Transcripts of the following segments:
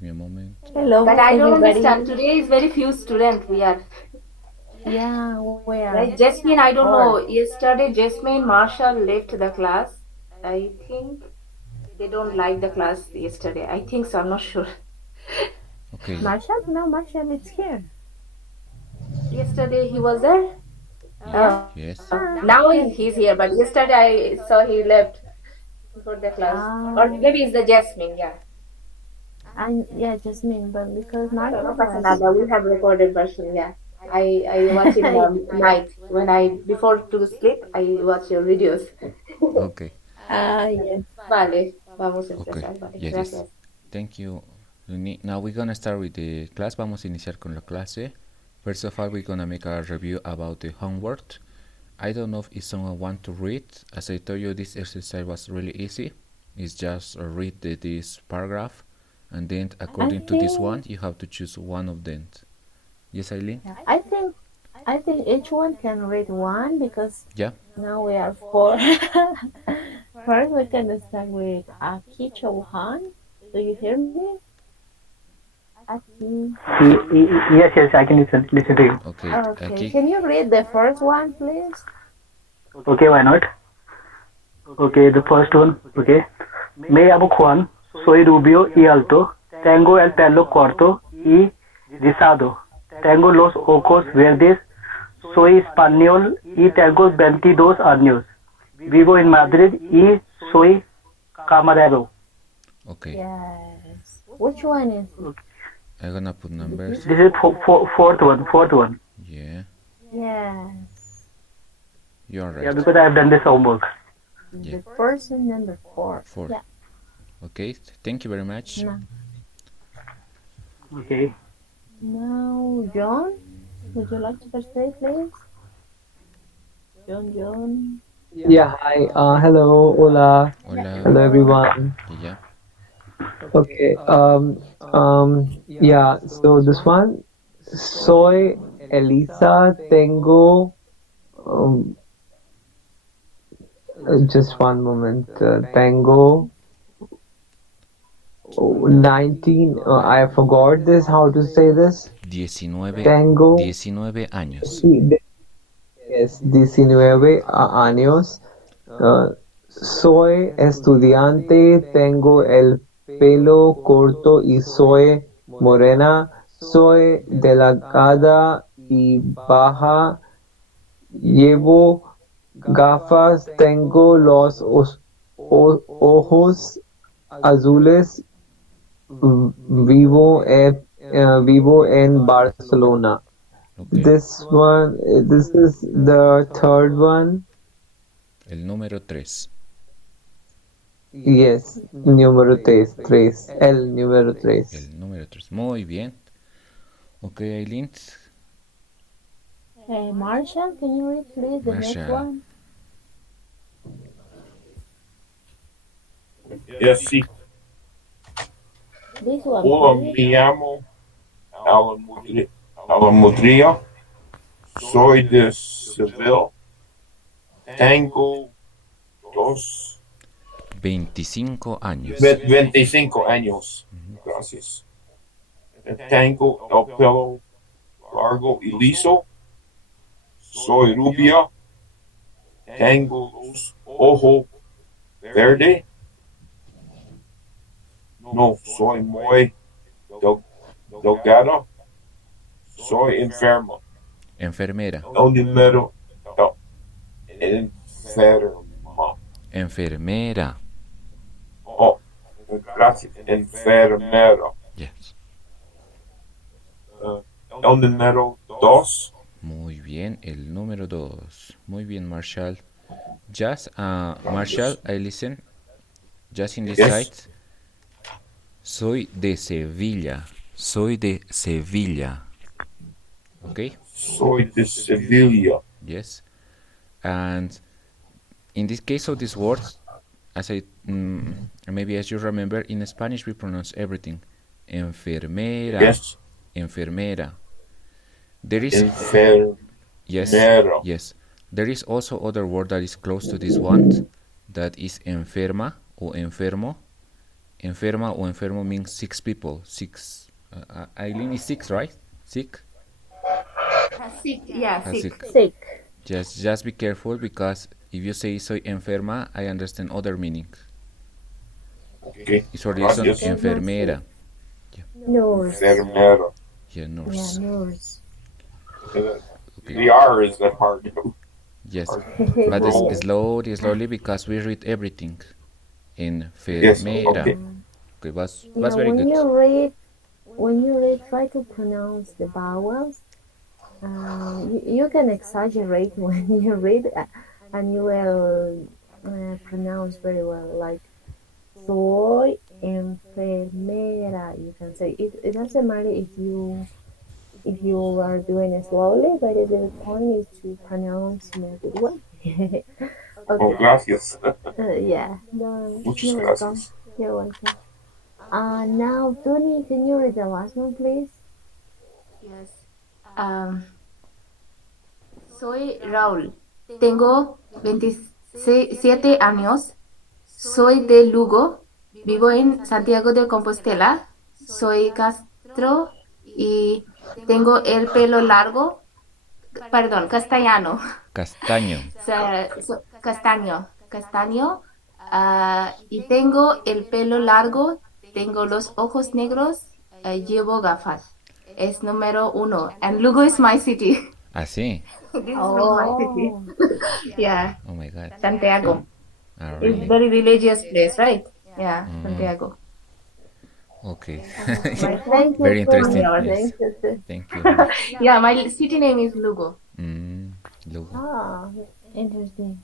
Give me a moment. Hello, But I don't everybody. understand. Today is very few students we are. Yeah, where? Right, Jasmine, I don't Or know. Yesterday, Jasmine Marshall left the class. I think they don't like the class yesterday. I think so. I'm not sure. Okay. Marshall? No, Marshall is here. Yesterday he was there. Yeah. Yes. Now Ah, he's yes. here, but yesterday I saw he left before the class. Or Ah, maybe it's the Jasmine. Yeah. and yeah, Jasmine, but because No, no Marshall pasa was. nada. We have recorded version. Yeah. I watch in the night when I before to sleep. I watch your videos. Okay. Yes. Vale, vamos a Okay. empezar. Vale, Yes, yes. gracias. Thank you, Luni. Now we're gonna start with the class. Vamos a iniciar con la clase. First of all, we're gonna make a review about the homework. I don't know if someone want to read. As I told you, this exercise was really easy. It's just read this paragraph, and then I according to this one, think. you have to choose one of them. Yes, Eileen? Yeah, I think each one can read one because Yeah. now we are four. First, we can start with Aki Chauhan. Do you hear me? Aki. Yes, yes, I can listen to you. Okay. Okay. Aquí. Can you read the first one, please? Okay, why not? Okay, the first one. Okay. Me llamo Juan, soy rubio y alto. Tengo el pelo corto y rizado. Tengo los ojos verdes. Soy español y tengo 22 años. Vivo en Madrid y soy camarero. Okay. Yes. Which one is it? I'm gonna put numbers. This is fourth one. Fourth one. Yeah. Yes. You're Yeah, right. because I have done this homework. Yeah. The person number four. Four. Yeah. Okay. Thank you very much. No. Okay. Now, John, would you like to proceed, please? John. Yeah, hi. Hello, hola. Hola. Hello, Hello. everyone. Yeah. Okay. Yeah. So this one, soy Elisa. Tengo. Um, just one moment. Tengo 19. I forgot this. How to say this? 19. Tengo. 19 años. Yes, 19 años. Soy estudiante, tengo el pelo corto y soy morena. Soy delgada y baja. Llevo gafas, tengo los ojos azules. Vivo en Barcelona. Okay. This is the third one. El número 3. Yes, número tres, el número tres. El número 3. Muy bien. Ok, Aileen. Marshall, can you read, please, the next Masha. one? Yes, sí. This one, Hola, please. me llamo Alan Mudria. Soy de Seville. Tengo dos, 25 años. 25 años. Gracias. Tengo el pelo largo y liso. Soy rubia. Tengo los ojos verdes. No, soy muy delgada. Soy enferma. Enfermera. El número enferma. Enfermera. Oh, gracias. Enfermera. Yes. El número dos. Muy bien. El número 2. Muy bien, Marshall. Just, Marshall, I listen. Just in this Yes. site. Soy de Sevilla. Soy de Sevilla. Okay? Soy de Sevilla. Yes. And in this case of these words, as maybe as you remember, in Spanish we pronounce everything. Enfermera. Yes. Enfermera. There is yes. Enfermera. Yes. There is also other word that is close to this one, that is enferma or enfermo. enferma o enfermo means six people. Six. Eileen is six, right? Sick? Sick, yeah, sick. Sick. Sick. Just be careful because if you say soy enferma, I understand other meaning. Okay. It's for this one, Gracias. enfermera. Nurse. Enfermera. Yeah, Yeah, nurse. nurse. The R is the hard. Yes, hard but roll. slowly because we read everything. Yes. Enfermera. Okay. Okay, was Yeah, very good. when you read, try to pronounce the vowels. You can exaggerate when you read, and you will pronounce very well. Like soy enfermera. You can say it. It doesn't matter if you are doing it slowly, but the point is to pronounce in a good way. Oh, Okay. gracias. Yeah. No, Muchas you're welcome. gracias. You're welcome. Now, Tony, can you read the last one, please? Yes. Um, Soy Raúl. Tengo 27 años. Soy de Lugo. Vivo en Santiago de Compostela. Soy Castro y tengo el pelo largo. Perdón, castellano. Castaño. Castaño. Y tengo el pelo largo. Tengo los ojos negros. Llevo gafas. Es número 1. And Lugo is my city. Así. This is from my city. Oh, Yeah, Oh my god. Santiago. Ah, It's really? very religious place, right? Yeah, Santiago. Okay. My thank you, Very interesting. Tony. Yes. Thank you. Thank you. Yeah, my city name is Lugo. Lugo. Ah, interesting.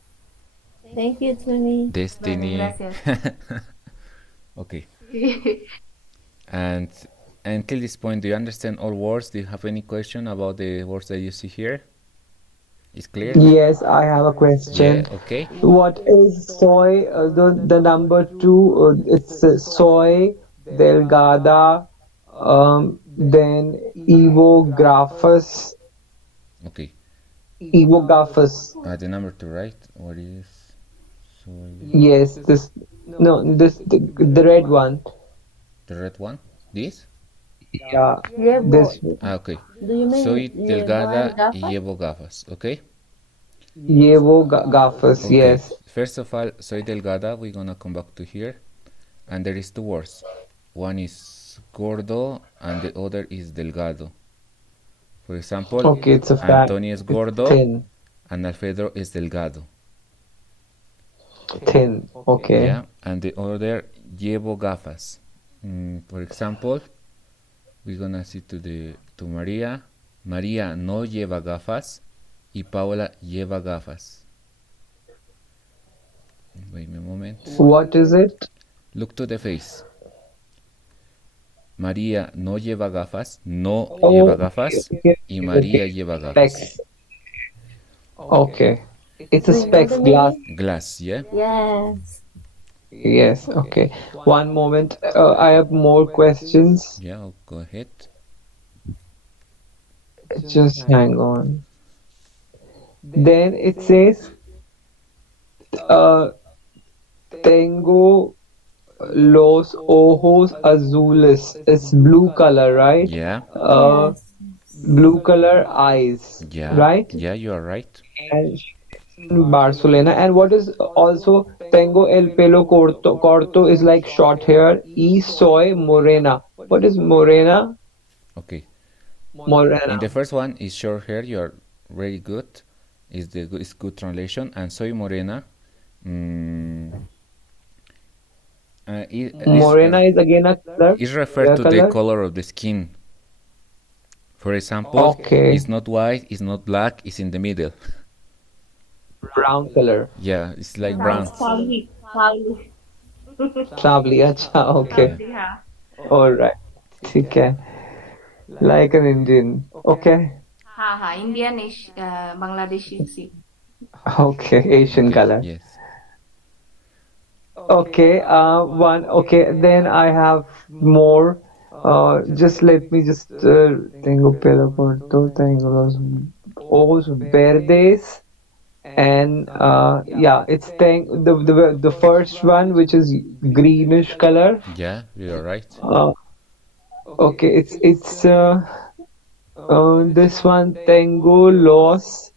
Thank you, Tony. Destiny. Gracias. Okay. And until this point, do you understand all words? Do you have any question about the words that you see here? It's clear? Yes, I have a Yeah, question. okay. What is soy? The number two, it's soy delgada, then evographus, Okay. evographus. The number two, right? What is so Yes, this no, this the red one. the red one? This? Yeah, Llevo. this Okay. Do you mean Soy llevar delgada y gafas? llevo gafas, okay? evographus. Okay. Yes. First of all, soy delgada. We're gonna come back to here, and there is two words. One is gordo, and the other is delgado. For example, Okay, it's a fat. Antonio es It's gordo, thin. and Alfredo is delgado. Thin. Okay. Yeah, and the other llevo gafas. For example, we're gonna see to María. María no lleva gafas y Paola lleva gafas. Wait a moment. What is it? Look to the face. María no lleva gafas, no Oh, lleva gafas okay, y okay, María okay. lleva gafas. Specs. Okay. It's a Do you know specs the glass. meaning? Glass, yeah? Yes. Yes, okay. One moment. I have more questions. Yeah, go ahead. Just hang on. Then it says, uh, tengo los ojos azules. It's blue color, right? Yeah, Yes. Blue color eyes, yeah, right? yeah, you are right. And Barcelona. And what is also tengo el pelo corto? Corto is like short hair. Y soy morena. What is morena? Okay. In Morena. the first one is short hair, you are very good. It's good translation. And soy morena. Morena is again a color. Is referred Hair to the color. color of the skin. For example, Okay. it's not white, it's not black, it's in the middle. Brown color. Yeah, it's like brown. Pauli. Lovely. Acha. Okay. Yeah. All right. Okay. Like an Indian. Okay. Indian is Bangladeshi. See. Okay. Asian Okay, color. yes. Okay. One. Okay. Then I have more. Just let me just tengo pelo corto, tengo los ojos verdes and yeah, it's the first one, which is greenish color. Yeah, you're right. Uh, okay, this one, tengo los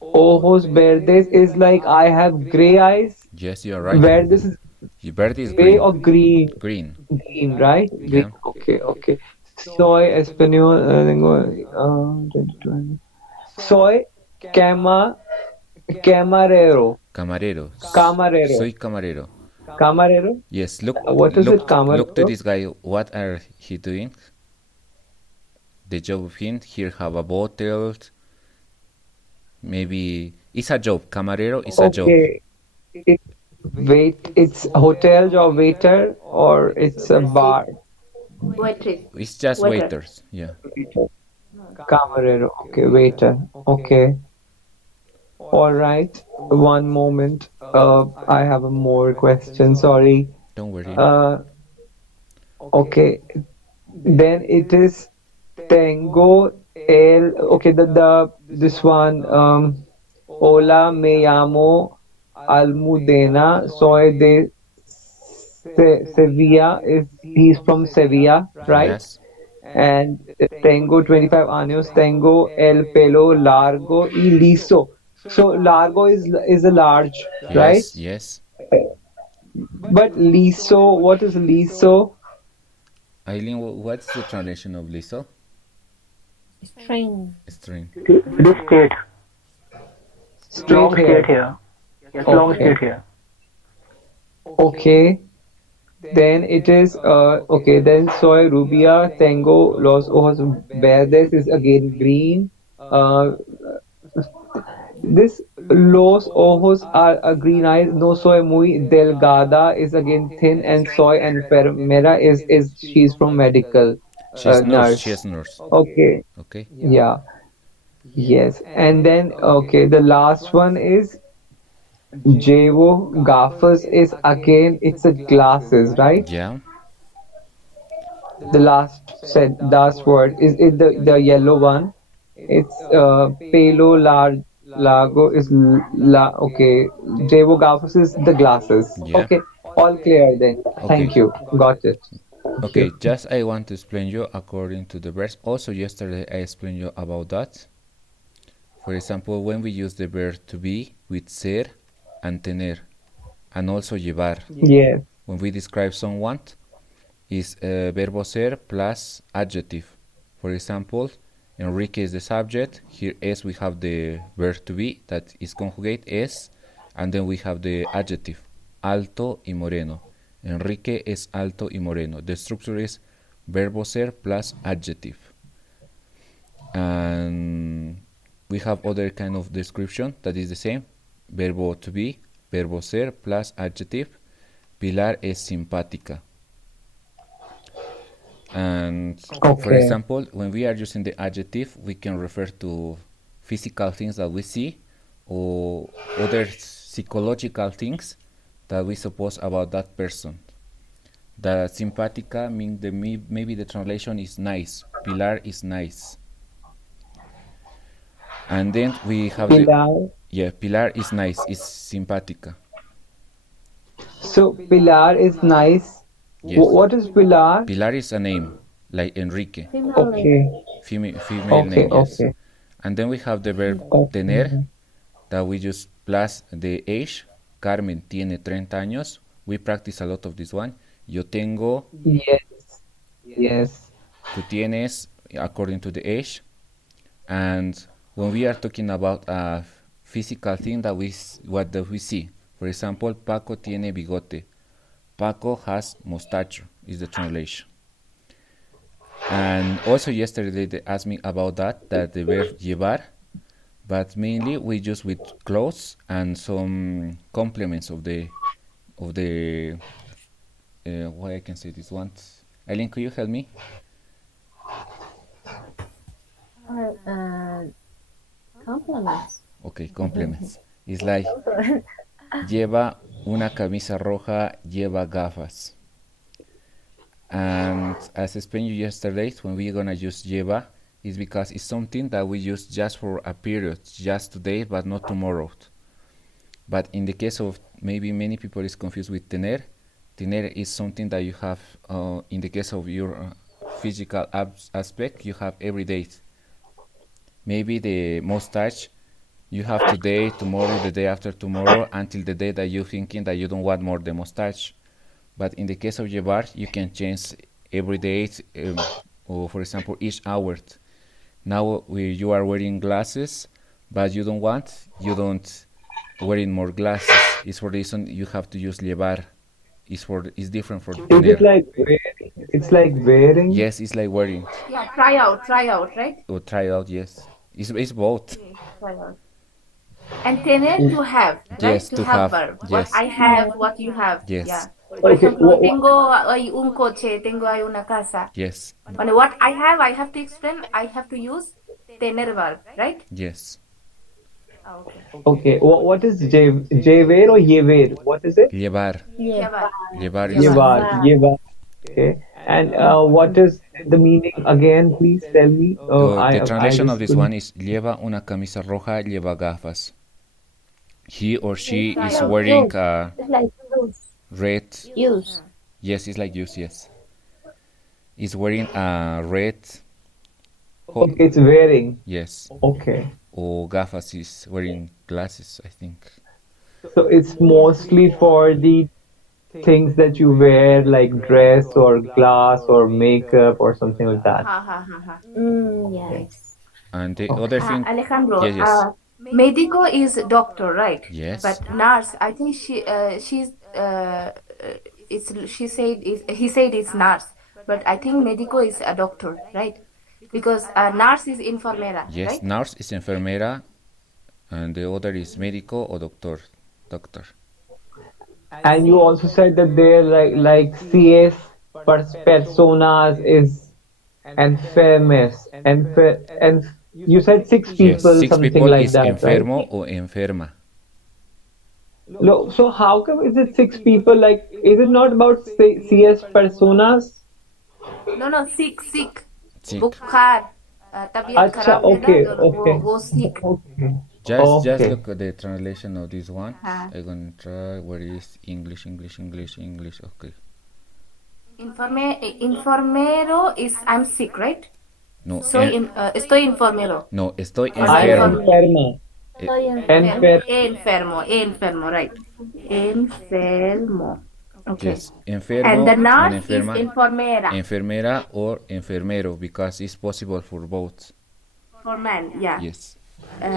ojos verdes, is like I have gray eyes. Yes, you're right. Verdes is Verde is gray green. or green? Green. Green, right? Green. Yeah. Okay, okay. Soy español, tengo, 2020. Soy cama camarero. Camarero. Camarero. Soy camarero. Camarero? Yes, What is it, look to camarero? this guy. What are he doing? The job of him. Here have a bottle. Maybe it's a job. Camarero is a job. Okay. It, it's a hotel job, waiter, or it's a bar? Waitress. It's just Waiter. waiters. Yeah. Camarero. Okay, waiter. Okay. All right. One moment. I have a more question. Sorry. Don't worry. Okay. Then it is Tengo el. Okay, the this one. Hola, me llamo Almudena. Soy de Sevilla. Is he's from Sevilla, right? Yes. And tengo 25 años. Tengo el pelo largo y liso. So largo is a large, right? Yes. Yes. But liso, what is liso? Eileen, what's the translation of liso? String. String. It is straight. Long Straight straight hair. hair. Yes, long Okay. straight hair. Okay. Then it is okay. Then soy rubia. Tengo los ojos verdes is again green. This los ojos are a green eyes. No soy muy delgada is again thin, and soy enfermera is she's from medical She's nurse. She nurse. is nurse. Okay. Okay. Yeah. Yes. And then okay, the last one is Jevo gafas is again it's a glasses, right? Yeah. The last word is it the yellow one. It's pelo largo is okay. Jevo gafas is the glasses. Yeah. Okay, all clear then. Okay. Thank you. Got it. Thank Okay, you. just I want to explain you according to the verb. Also yesterday I explained you about that. For example, when we use the verb to be with ser and tener, and also llevar. Yes. When we describe someone, is verbo ser plus adjective. For example, Enrique is the subject. Here es we have the verb to be that is conjugate es, and then we have the adjective alto y moreno. Enrique es alto y moreno. The structure is verbo ser plus adjective. And we have other kind of description that is the same. Verbo to be, verbo ser plus adjective. Pilar es simpática. And for Okay. example, when we are using the adjective, we can refer to physical things that we see or other psychological things that we suppose about that person. The simpática means maybe the translation is nice. Pilar is nice. And then we have Pilar. Pilar is nice, is simpática. So Pilar is nice. Yes. What is Pilar? Pilar is a name, like Enrique. Female name. Okay. Female Okay. name, yes. Okay. And then we have the verb Okay. tener, that we just plus the age. Carmen tiene 30 años. We practice a lot of this one. Yo tengo, Yes. Yes. tú tienes, according to the age. And when we are talking about a physical thing that we see. For example, Paco tiene bigote. Paco has mustache, is the translation. And also yesterday they asked me about that the verb llevar, but mainly we use with clothes and some complements of the why I can say this one. Eileen, could you help me? Compliments. Okay, complements. It's like lleva una camisa roja, lleva gafas. And as I explained you yesterday, when we're gonna use lleva, is because it's something that we use just for a period, just today, but not tomorrow. But in the case of maybe many people is confused with tener. Tener is something that you have in the case of your physical aspect, you have every day. Maybe the mustache you have today, tomorrow, the day after tomorrow, until the day that you're thinking that you don't want more the mustache. But in the case of llevar, you can change every day, or for example, each hour. Now you are wearing glasses, but you don't wearing more glasses. It's for the reason you have to use llevar. It's different for Is it tener. like wearing? It's like wearing? Yes, it's like wearing Yeah, try out, right? or try out. Yes, it's both. Yes, try out. And tener to have, right? Yes, To to have have. verb. What Yes, I have, what you have. yes, Yeah. Por Okay. ejemplo, tengo ahí un coche, tengo ahí una casa. yes, Bueno, what I have to explain, I have to use tener verb, right? yes. Ah, okay. Okay. What is Jever or Yever? What is it? Llevar. Llevar. Llevar is Yevar. Yevar. Okay. And what is the meaning again? Please tell me. the I translation of just this couldn't. one is lleva una camisa roja, lleva gafas. He or she It's is like wearing use. a It's like use. red. Use. Yes, it's like use. Yes, is wearing a red. Okay, it's wearing. Yes, Okay. or gafas is wearing glasses. I think. So it's mostly for the things that you wear, like dress or glass or makeup or something like that. Ha, ha, ha, ha. Yes. And the other thing. Alejandro, Yes, yes, medico is doctor, right? yes. But nurse, I think he said it's nurse, but I think medico is a doctor, right? Because nurse is enfermera, Yes, right? nurse is enfermera, and the other is médico or doctor. Doctor. And you also said that they're like CS personas is enfermes and you said six Yes, people, six something people like is that, right? enfermo or enferma. No, so how come is it six people? Like, is it not about CS personas? No, sick. Sick. बुखार तबीयत Acha, खराब है ना okay, तो okay, वो sick. okay, Just okay. look at the translation of this one. हाँ. I'm gonna try where is English. Okay. Informero is I'm sick, right? No, Estoy informero. no, estoy Or I'm enfermo. enferma. Eh, Estoy enferma. Enfermo, right? Enfermo. Okay. Yes, enfermo And the and nurse is enferma. enfermera Enfermera or enfermero because it's possible for both. for men, yeah. Yes.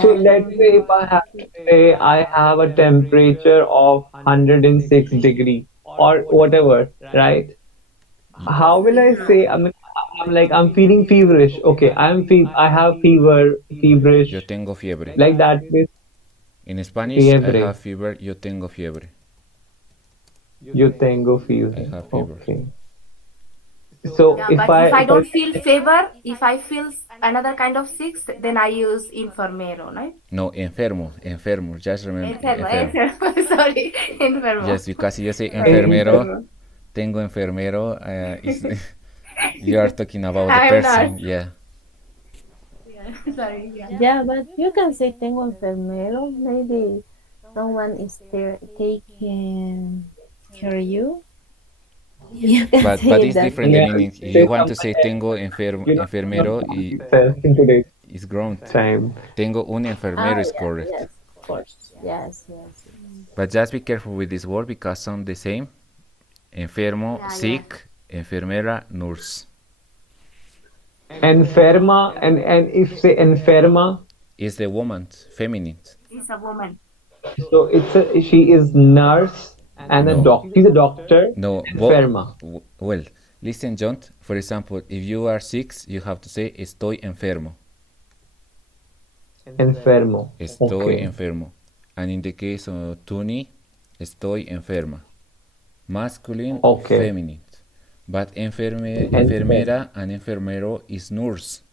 So let's say if I have to say I have a temperature of 106 degree or whatever, right? How will I say? I mean, I'm feeling feverish. Okay, I have Yo feverish, tengo fiebre. like that with In Spanish, I fiebre. have fever. Yo tengo fiebre. Yo tengo I fever. have fever. Okay. So Yeah, if but I if I if I don't feel fever, if I feel another kind of sick, then I use enfermero, right? No, enfermo. Just remember, Enfermo. Sorry, enfermo. Yes, because you say Sorry, enfermero, tengo enfermero. You are talking about the I'm person. not. Yeah. Sorry, yeah. Yeah, but you can say tengo enfermero. Maybe someone is there taking care of you. You can But say it it's that different the yeah, meaning. If say you want to something say else, tengo not enfermero, itself in today's is grown. time. Tengo un enfermero is yes, correct. yes, of course. Yes. But just be careful with this word because some the same. Enfermo, Yeah, sick, enfermera, nurse. Enferma and if say enferma, Is the woman, feminine. It's a woman. so she is nurse and a No. she's a doctor. No, Enferma. well, listen, John. For example, if you are sick, you have to say estoy enfermo. Enfermo. Estoy Okay. enfermo. And in the case of Tuni, estoy enferma. Masculine, Okay. feminine. But enfermera and enfermero is nurse.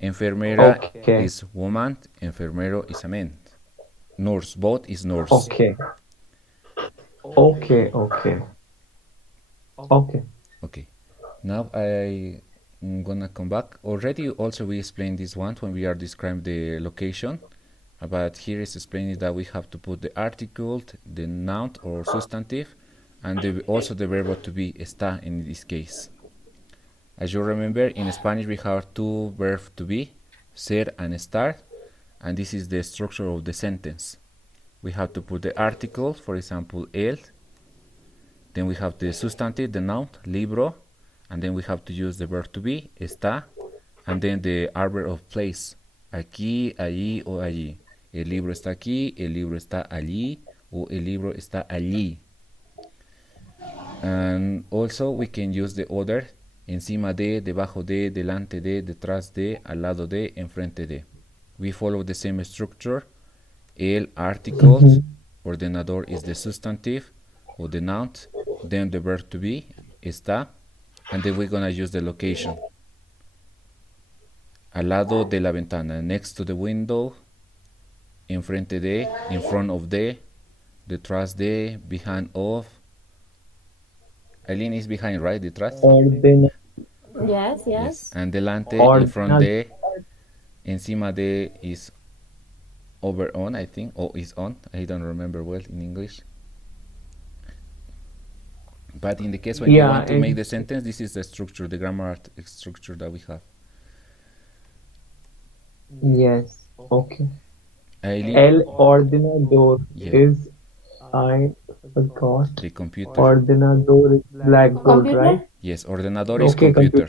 Enfermera Okay. is woman, enfermero is a man. Nurse, both is nurse. Okay. Okay. Okay. Now I'm gonna come back. Already also we explained this one when we are describing the location. but here is explaining that we have to put the article, the noun or substantive, and also the verb to be, está in this case. As you remember, in Spanish we have two verbs to be, ser and estar, and this is the structure of the sentence. We have to put the article, for example, el, then we have the substantive, the noun, libro, and then we have to use the verb to be, está, and then the adverb of place, aquí, allí o allí. El libro está aquí, el libro está allí, o el libro está allí. And also we can use the other, encima de, debajo de, delante de, detrás de, al lado de, enfrente de. We follow the same structure. El article, ordenador is the substantive or the noun, then the verb to be, está, and then we're gonna use the location. Al lado de la ventana, next to the window, enfrente de, in front of the, detrás de, behind of. Eileen is behind, right? Detrás? Yes. And delante, in front de, encima de is over on, I think, or is on. I don't remember well in English. But in the case when you want to make the sentence, this is the structure, the grammar structure that we have. Yes. Okay. Eileen? El ordenador is, I forgot. The computer. Ordenador is blackboard, Computer? right? Yes, ordenador is computer.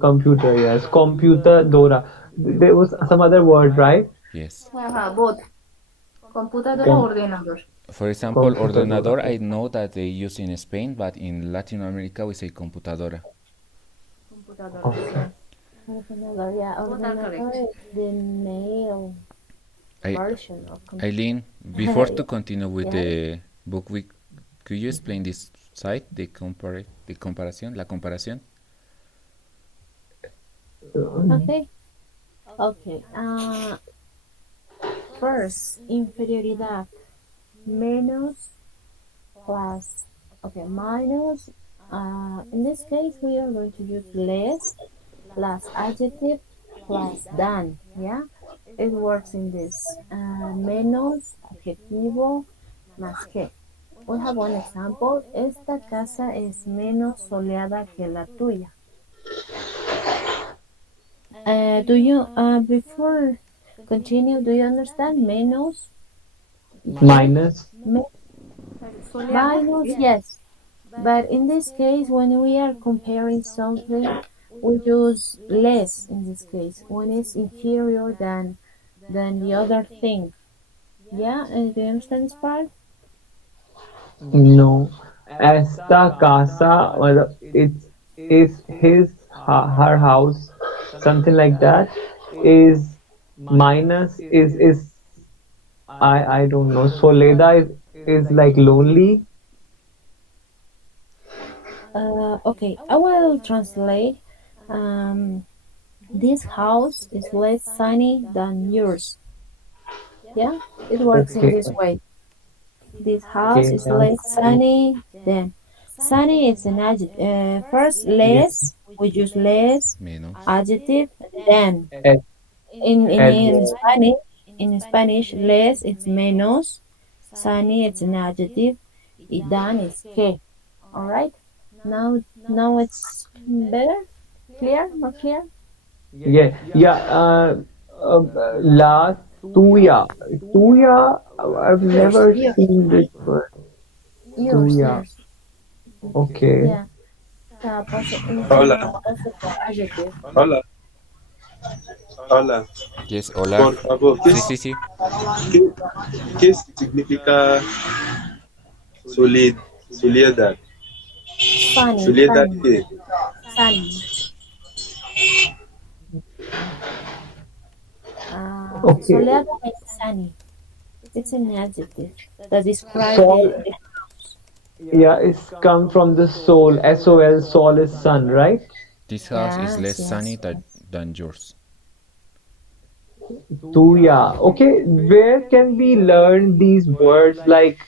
Computer, yes. Computadora. There was some other word, right? Yes. Both. Computadora o ordenador. For example, ordenador, I know that they use in Spain, but in Latin America we say computadora. Computadora. Okay. Ordenador, yeah. Ordenador is the male version of computer. Eileen, before to continue with the book, could you explain this side, the comparación, la comparación? Okay. First, inferioridad. Menos plus. Okay, minus. In this case, we are going to use less plus adjective plus than. Yeah, it works in this. Menos adjetivo más que. We have one example. Esta casa es menos soleada que la tuya. Do you before continue? Do you understand menos? Minus. Minus, yes. But in this case, when we are comparing something, we use less in this case when it's inferior than the other thing. Yeah, do you understand this part? No. Esta casa, well, it's her house, something like that. Is minus is I don't know. Soleda is like lonely. Okay, I will translate. This house is less sunny than yours. Yeah, it works in this way. This house is less sunny than. Sunny is an adjective. First, less, we use less, Menos. adjective, then. In Spanish, less it's menos, sunny it's an adjective, y than is que. All right. Now it's better, clear, more clear. Yeah, yeah. La tuya. Tuya. I've never seen this word. Yours, Tuya. yours. Okay. Yeah. Hola. Adjective. Hola. Hola. Yes, hola. Por favor, Sí. ¿qué significa soledad? Sunny. ¿Soledad qué? Sunny. Okay. Soleado means sunny. It's an adjective that describes Sol. the Yeah, it's come from the soul. SOL. Soul is sun, right? This house is less Yes, sunny yes. than yours. Tuya. Okay, where can we learn these words like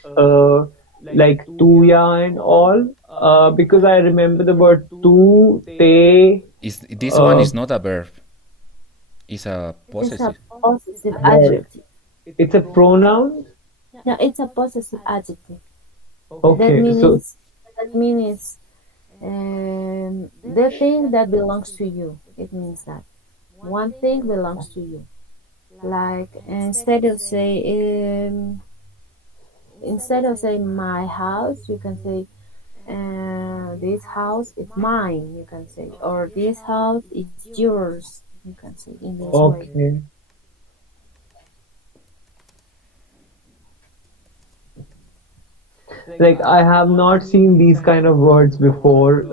tuya and all? Because I remember the word tu, te. This one is not a verb. It's a It is a possessive. possessive Word. adjective. It's a pronoun? No, it's a possessive adjective. That Okay, so means the thing that belongs to you. It means that one thing belongs to you. Like instead of saying my house, you can say this house is mine. You can say, or this house is yours. You can say in this way. okay. Like I have not seen these kind of words before.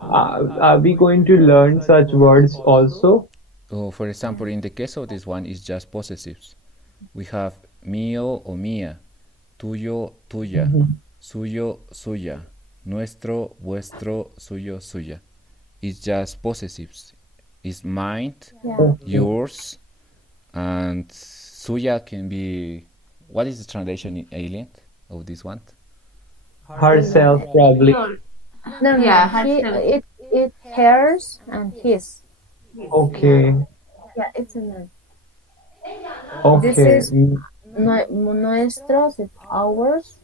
Are we going to learn such words also? For example, in the case of this one, it's just possessives. We have mío o mía, tuyo, tuya, Mhm. suyo, suya, nuestro, vuestro, suyo, suya. It's just possessives. It's mine, Yeah. Okay. yours, and suya can be. What is the translation in alien of this one? Herself, Yeah. probably. Sure. No, no. Yeah, herself. It hers and his. Okay. Yeah, it's a noun. This Okay. is nuestros, it's ours.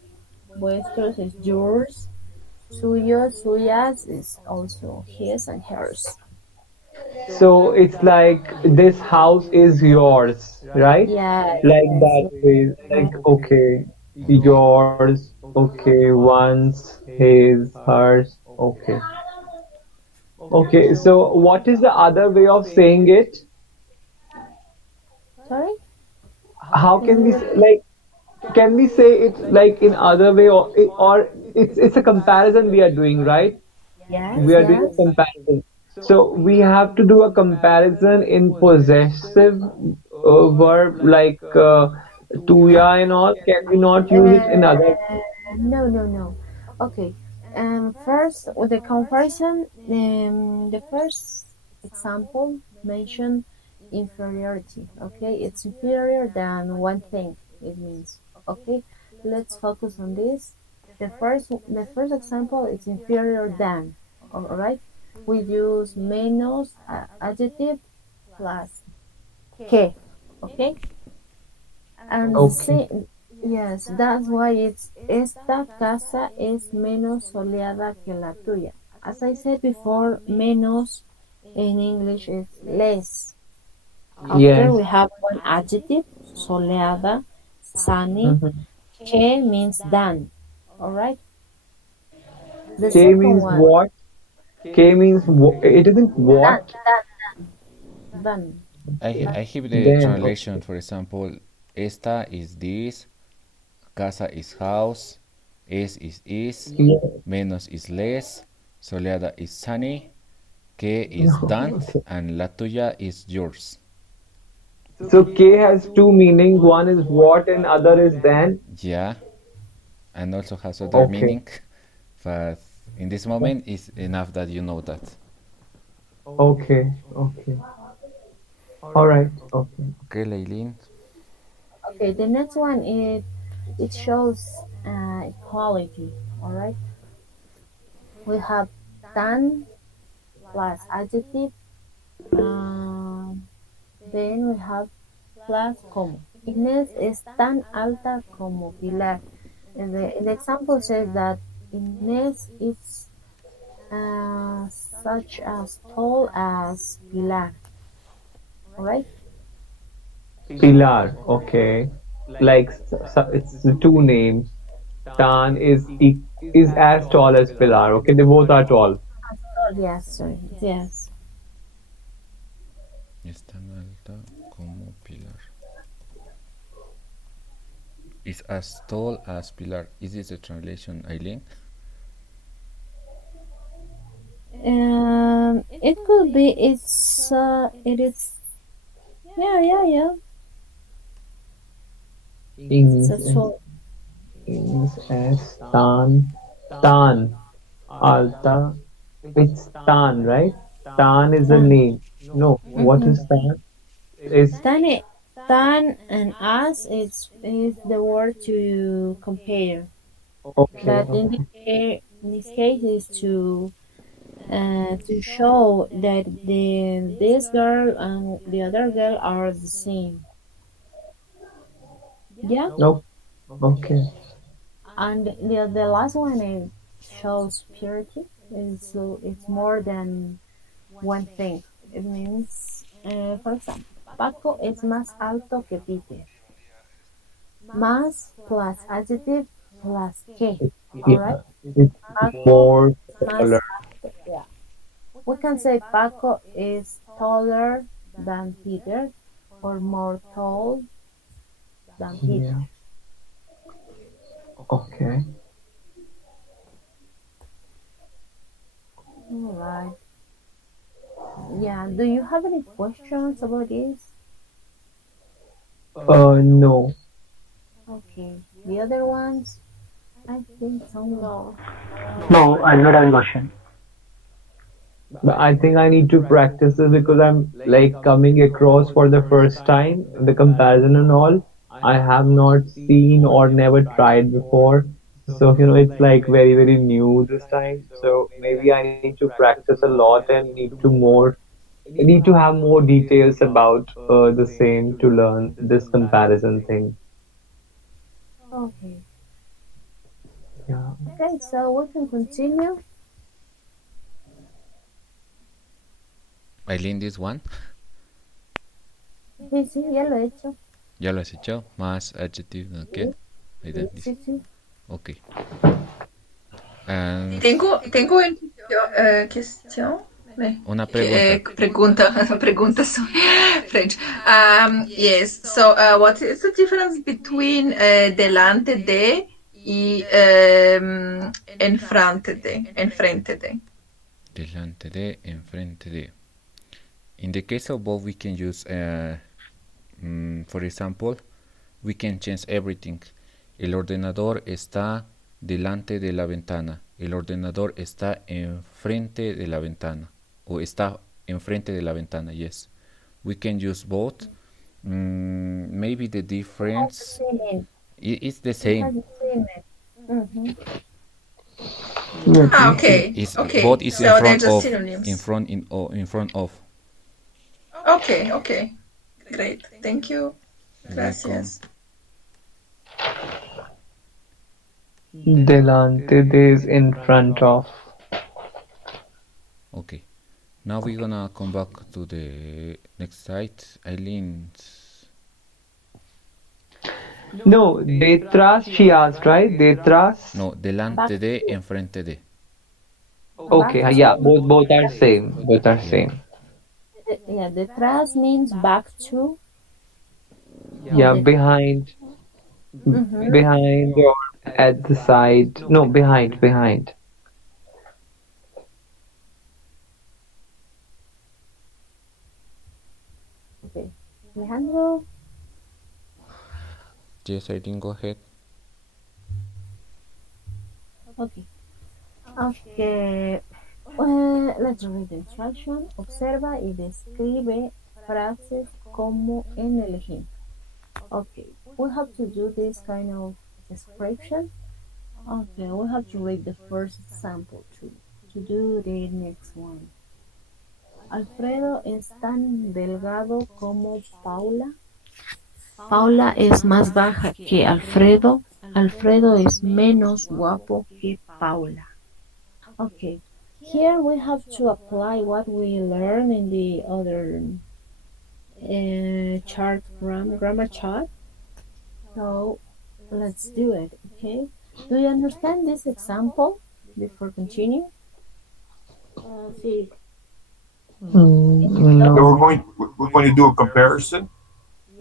Vuestros is yours. Suyos, suyas is also his and hers. So it's like this house is yours, right? Yes, Like yes, that yes. way. Like, okay, yours, okay, one's, his, hers, okay. Okay, so what is the other way of saying it? Sorry? How Can can you we repeat? like can we say it like in other way, or it's a comparison we are doing, right? Yes, We are doing a yes. comparison. So we have to do a comparison in possessive verb like tuya and all. Can we not use it in other? No, no, no. Okay. First, with the comparison, the first example mentioned inferiority. Okay, it's inferior than one thing. It means. Okay, let's focus on this. The first example is inferior than. All right, we use menos adjective plus que. Okay, and the Okay. same, yes, that's why it's esta casa es menos soleada que la tuya. As I said before, menos in English is less. After Yes. we have one adjective, soleada, sunny, Mhm. que means than. All right. The K second means one, what? K means it isn't than, what. than. I have the Then translation. okay. For example, esta is this, casa is house, es is Yeah. menos is less, soleada is sunny, que is that, Okay. and la tuya is yours. So K has two meanings. One is what and other is then. Yeah, and also has other Okay. meaning, but in this moment it's enough that you know that. Okay. Okay. All right. Okay. Okay, Leilin. Okay, the next one it shows equality. All right. We have tan plus adjective. Then we have plus como. Inés es tan alta como Pilar. The example says that Inés is such as tall as Pilar. All right? Pilar. Okay. Like it's the two names. Tan is as tall as Pilar. Okay, they both are tall. Yes, sorry. Yes. Es tan alta como Pilar. Is as tall as Pilar. Is this a translation, Eileen? It could be. It is. Yeah, yeah, yeah. It's Is a so. is as Tan Alta. It's Tan, right? Tan is a Tan. name. No, what Mm-hmm. is Tan? Is Tan and as is the word to compare, okay. but Okay. in this case is to to show that this girl and the other girl are the same. Yeah, Oh, okay. and the last one it shows purity. It's more than one thing. It means, for example, Paco es más alto que Peter. Más plus adjective plus que. All right. Yeah, it's Paco more es más taller. alto. Yeah. We can say Paco is taller than Peter or more tall than Peter. Yeah, okay. All right. Yeah. Do you have any questions about this? No, Okay. The other ones, I think so. No. No, I do not have any question. but I think I need to practice this because I'm like coming across for the first time the comparison and all. I have not seen or never tried before. So, it's like very, very new this time. So maybe I need to practice a lot and need to have more details about the same to learn this comparison thing. Okay. Yeah. Okay. So we can continue. Eileen, this one. Sí, sí, ya lo he hecho. Ya lo has hecho. Más adjective. Okay. Sí, Like sí, that. This. sí, sí. Okay. And Tengo une question. Mais, una pregunta. pregunta, pregunta, sorry, French. Yes, so what is the difference between delante de y enfrente de? Enfrente de. Delante de, enfrente de. In the case of both, we can use, for example, we can change everything. El ordenador está delante de la ventana. El ordenador está enfrente de la ventana. O está enfrente de la ventana, yes. We can use both. Maybe the difference is the It same. has the same. Mhm. Ah, Okay. okay, Is okay. both is in So they're front just of, synonyms. in front of. Okay, okay. Great. Thank you. You're welcome. Gracias. Delante de is in front of. Okay. Now we're gonna come back to the next slide. Eileen. No, detrás she asked, right? Detrás. No, delante de, enfrente de. Okay, Back yeah, to. both are same. Both are Yeah. same. Yeah, detrás means back to. Yeah, The, mhm. behind or at the side. No, behind. Okay. Alejandro. Yes, Eileen, go ahead. Okay. Okay. Let's read the instruction. Observa y describe frases como en el ejemplo. Okay. We have to do this kind of description. Okay. We have to read the first example to do the next one. Alfredo es tan delgado como Paula. Paula es más baja que Alfredo. Alfredo es menos guapo que Paula. Okay, here we have to apply what we learned in the other grammar chart. So let's do it, okay? Do you understand this example before continue? Sí. No. So we're going to do a comparison.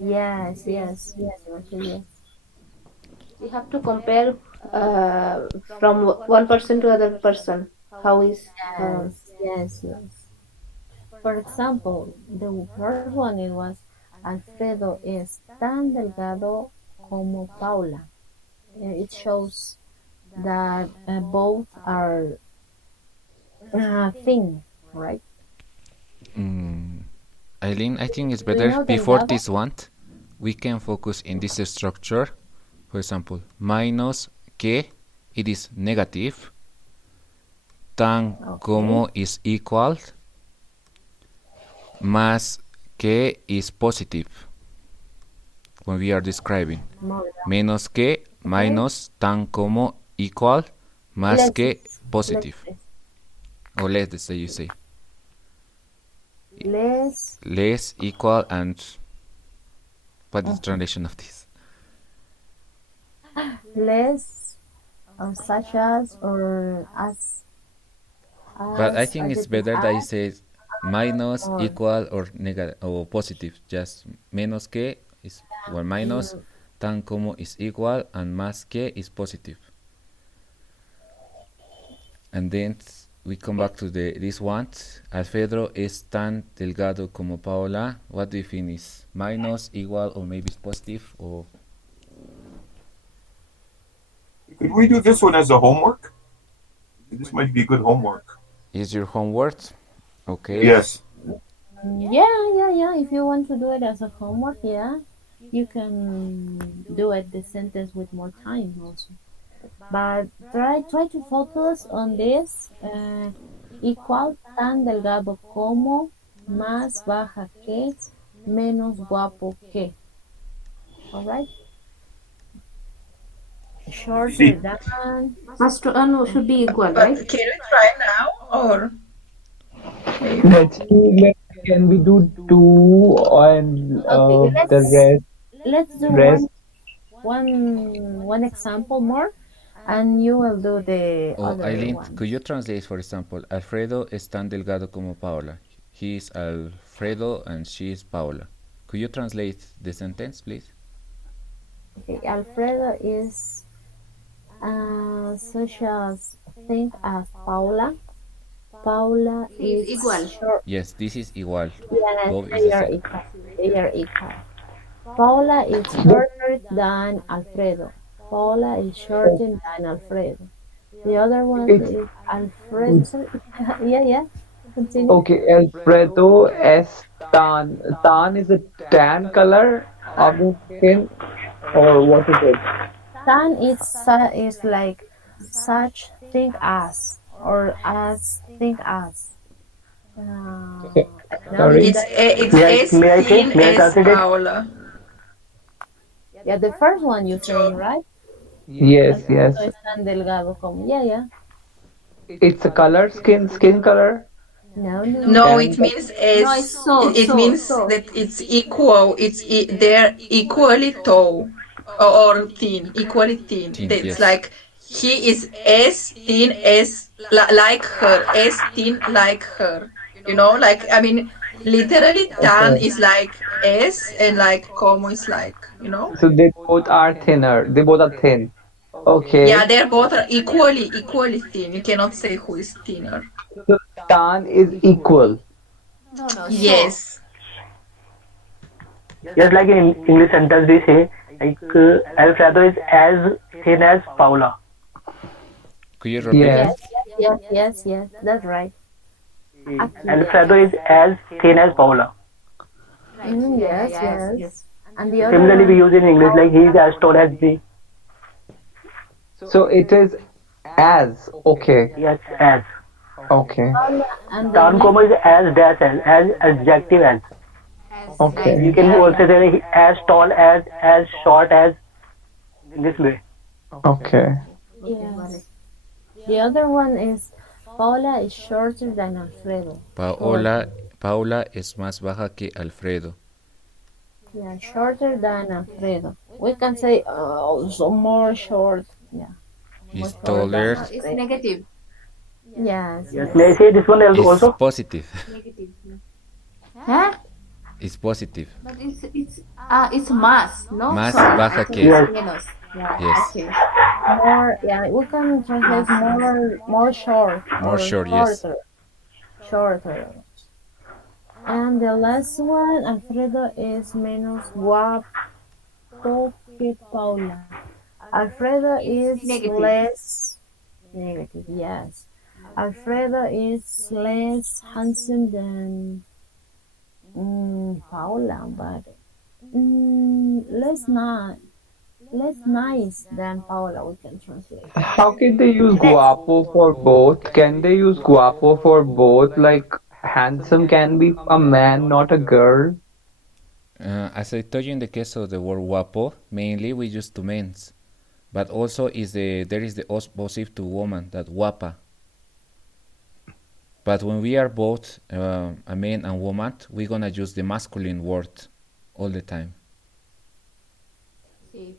Yes, Rachel, yes. We have to compare from one person to other person. How is Yes. For example, the first one it was Alfredo es tan delgado como Paula. It shows that both are thin, right? Eileen, I think it's Do you better know before delgado? this one, we can focus in this structure. For example, minus que, it is negative. tan como is equal más que is positive when we are describing. Menos que minus tan como equal más que positive. Or less, let's say you say. Less equal and what is the translation of this? Less or such as or as. But I think it's better that you say minus, more. equal, or negative or positive. Just menos que is well minus, tan como is equal, and más que is positive. And then we come back to this one. Alfredo es tan delgado como Paola. What do you think is minus, equal, or maybe it's positive? Or Could we do this one as a homework? This might be good homework. is your homework? Okay. Yes. Yeah. If you want to do it as a homework, yeah, you can do it the sentence with more time also. But try to focus on this. Igual tan delgado como, más baja que, menos guapo que. Alright? Shorter than. No, should be equal, But right? can we try now or Can we do two and Okay, the let's do rest? one example more, and you will do the Oh, other Eileen, one. could you translate, for example, Alfredo es tan delgado como Paola? He is Alfredo and she is Paola. Could you translate the sentence, please? Okay, Alfredo is such as think as Paula. Paula is equal. short. Yes, this is igual. Yes, Both is the they are same. equal. They are equal. Paula is shorter than Alfredo. Paula is shorter than Alfredo. The other one It's is Alfredo. Sorry. Yeah. Continue. okay. Alfredo es tan. Tan is a tan color of the skin, or what is it? Tan is like such think as or as think as. Okay. Now Sorry. it's May I, as may I say? thin May I as translate it? Paola? yeah, the first one you saying right? Yes, Alfredo yes. es tan delgado como. Yeah. It's a color, skin color, No, No. it and means No, it's as it so. means that it's equal. They're equally tall or thin, equally thin. Thin, It's yes. like he is as thin as like her, as thin like her. Like I mean, literally, tan okay. is like S and like como is like. So they both are thinner. They both are thin. Yeah, Okay. they're both are equally thin. You cannot say who is thinner. So tan is equal. No, so. Yes. Just like in English sentence we say, like Alfredo is as thin as Paula. Could you repeat Yes. it? Yes. That's right. Alfredo is as thin as Paula. Right. Yes. And the other Similarly, we one, use in English like he is as tall as the. So it is as. Okay. Yes, as. Okay. and the Tan next, comma is as dash as adjective as. Okay. You can also say as tall as short as, in this way. Okay. yes. The other one is Paula is shorter than Alfredo. Paula es más baja que Alfredo. Yeah, shorter than Alfredo. We can say so more short. Yeah, more He's short than taller. It's Alfredo. negative. Yes. Yes, may I say this one It's also? positive. Huh? It's positive. But it's más, no? Más Sorry, baja I think que. Yes. it's menos. Yeah. Yes. Okay. More. Yeah, we can translate more short More or short, yes. shorter. And the last one, Alfredo is menos guapo que Paula. Alfredo is Negative. less negative. Yes. Alfredo is less handsome than Paula, but let's not less nice than Paola, we can translate. How can they use Less. guapo for both? Can they use guapo for both? Like handsome can be a man, not a girl. As I told you in the case of the word guapo, mainly we use to men's, but also there is the opposite to woman, that guapa. But when we are both a man and woman, we're gonna use the masculine word all the time. Sí.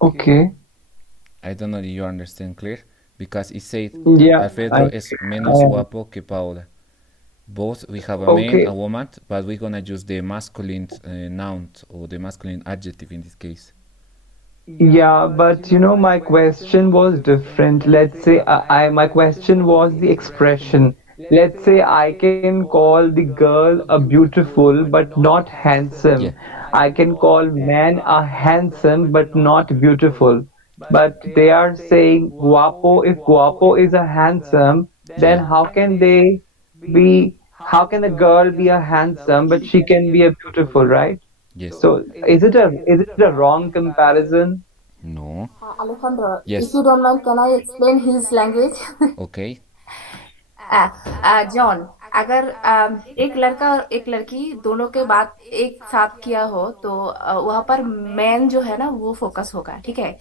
Okay. I don't know if you understand clear, because it said Yeah, Alfredo es menos I guapo que Paola. Both we have a man okay. and woman, but we're gonna use the masculine noun or the masculine adjective in this case. Yeah, but my question was different. Let's say my question was the expression. Let's say I can call the girl a beautiful but not Yeah. handsome. I can call man a handsome but not beautiful. But they are saying guapo. If guapo is a handsome, then Yeah. how can a girl be a handsome but she can be a beautiful, right? Yes. So is it a wrong comparison? No. Alejandro, if Yes. you don't mind, can I explain his language? Okay. John, अगर एक लड़का और एक लड़की दोनों के बात एक साथ किया हो तो वहां पर मैन जो है ना वो फोकस होगा, ठीक है।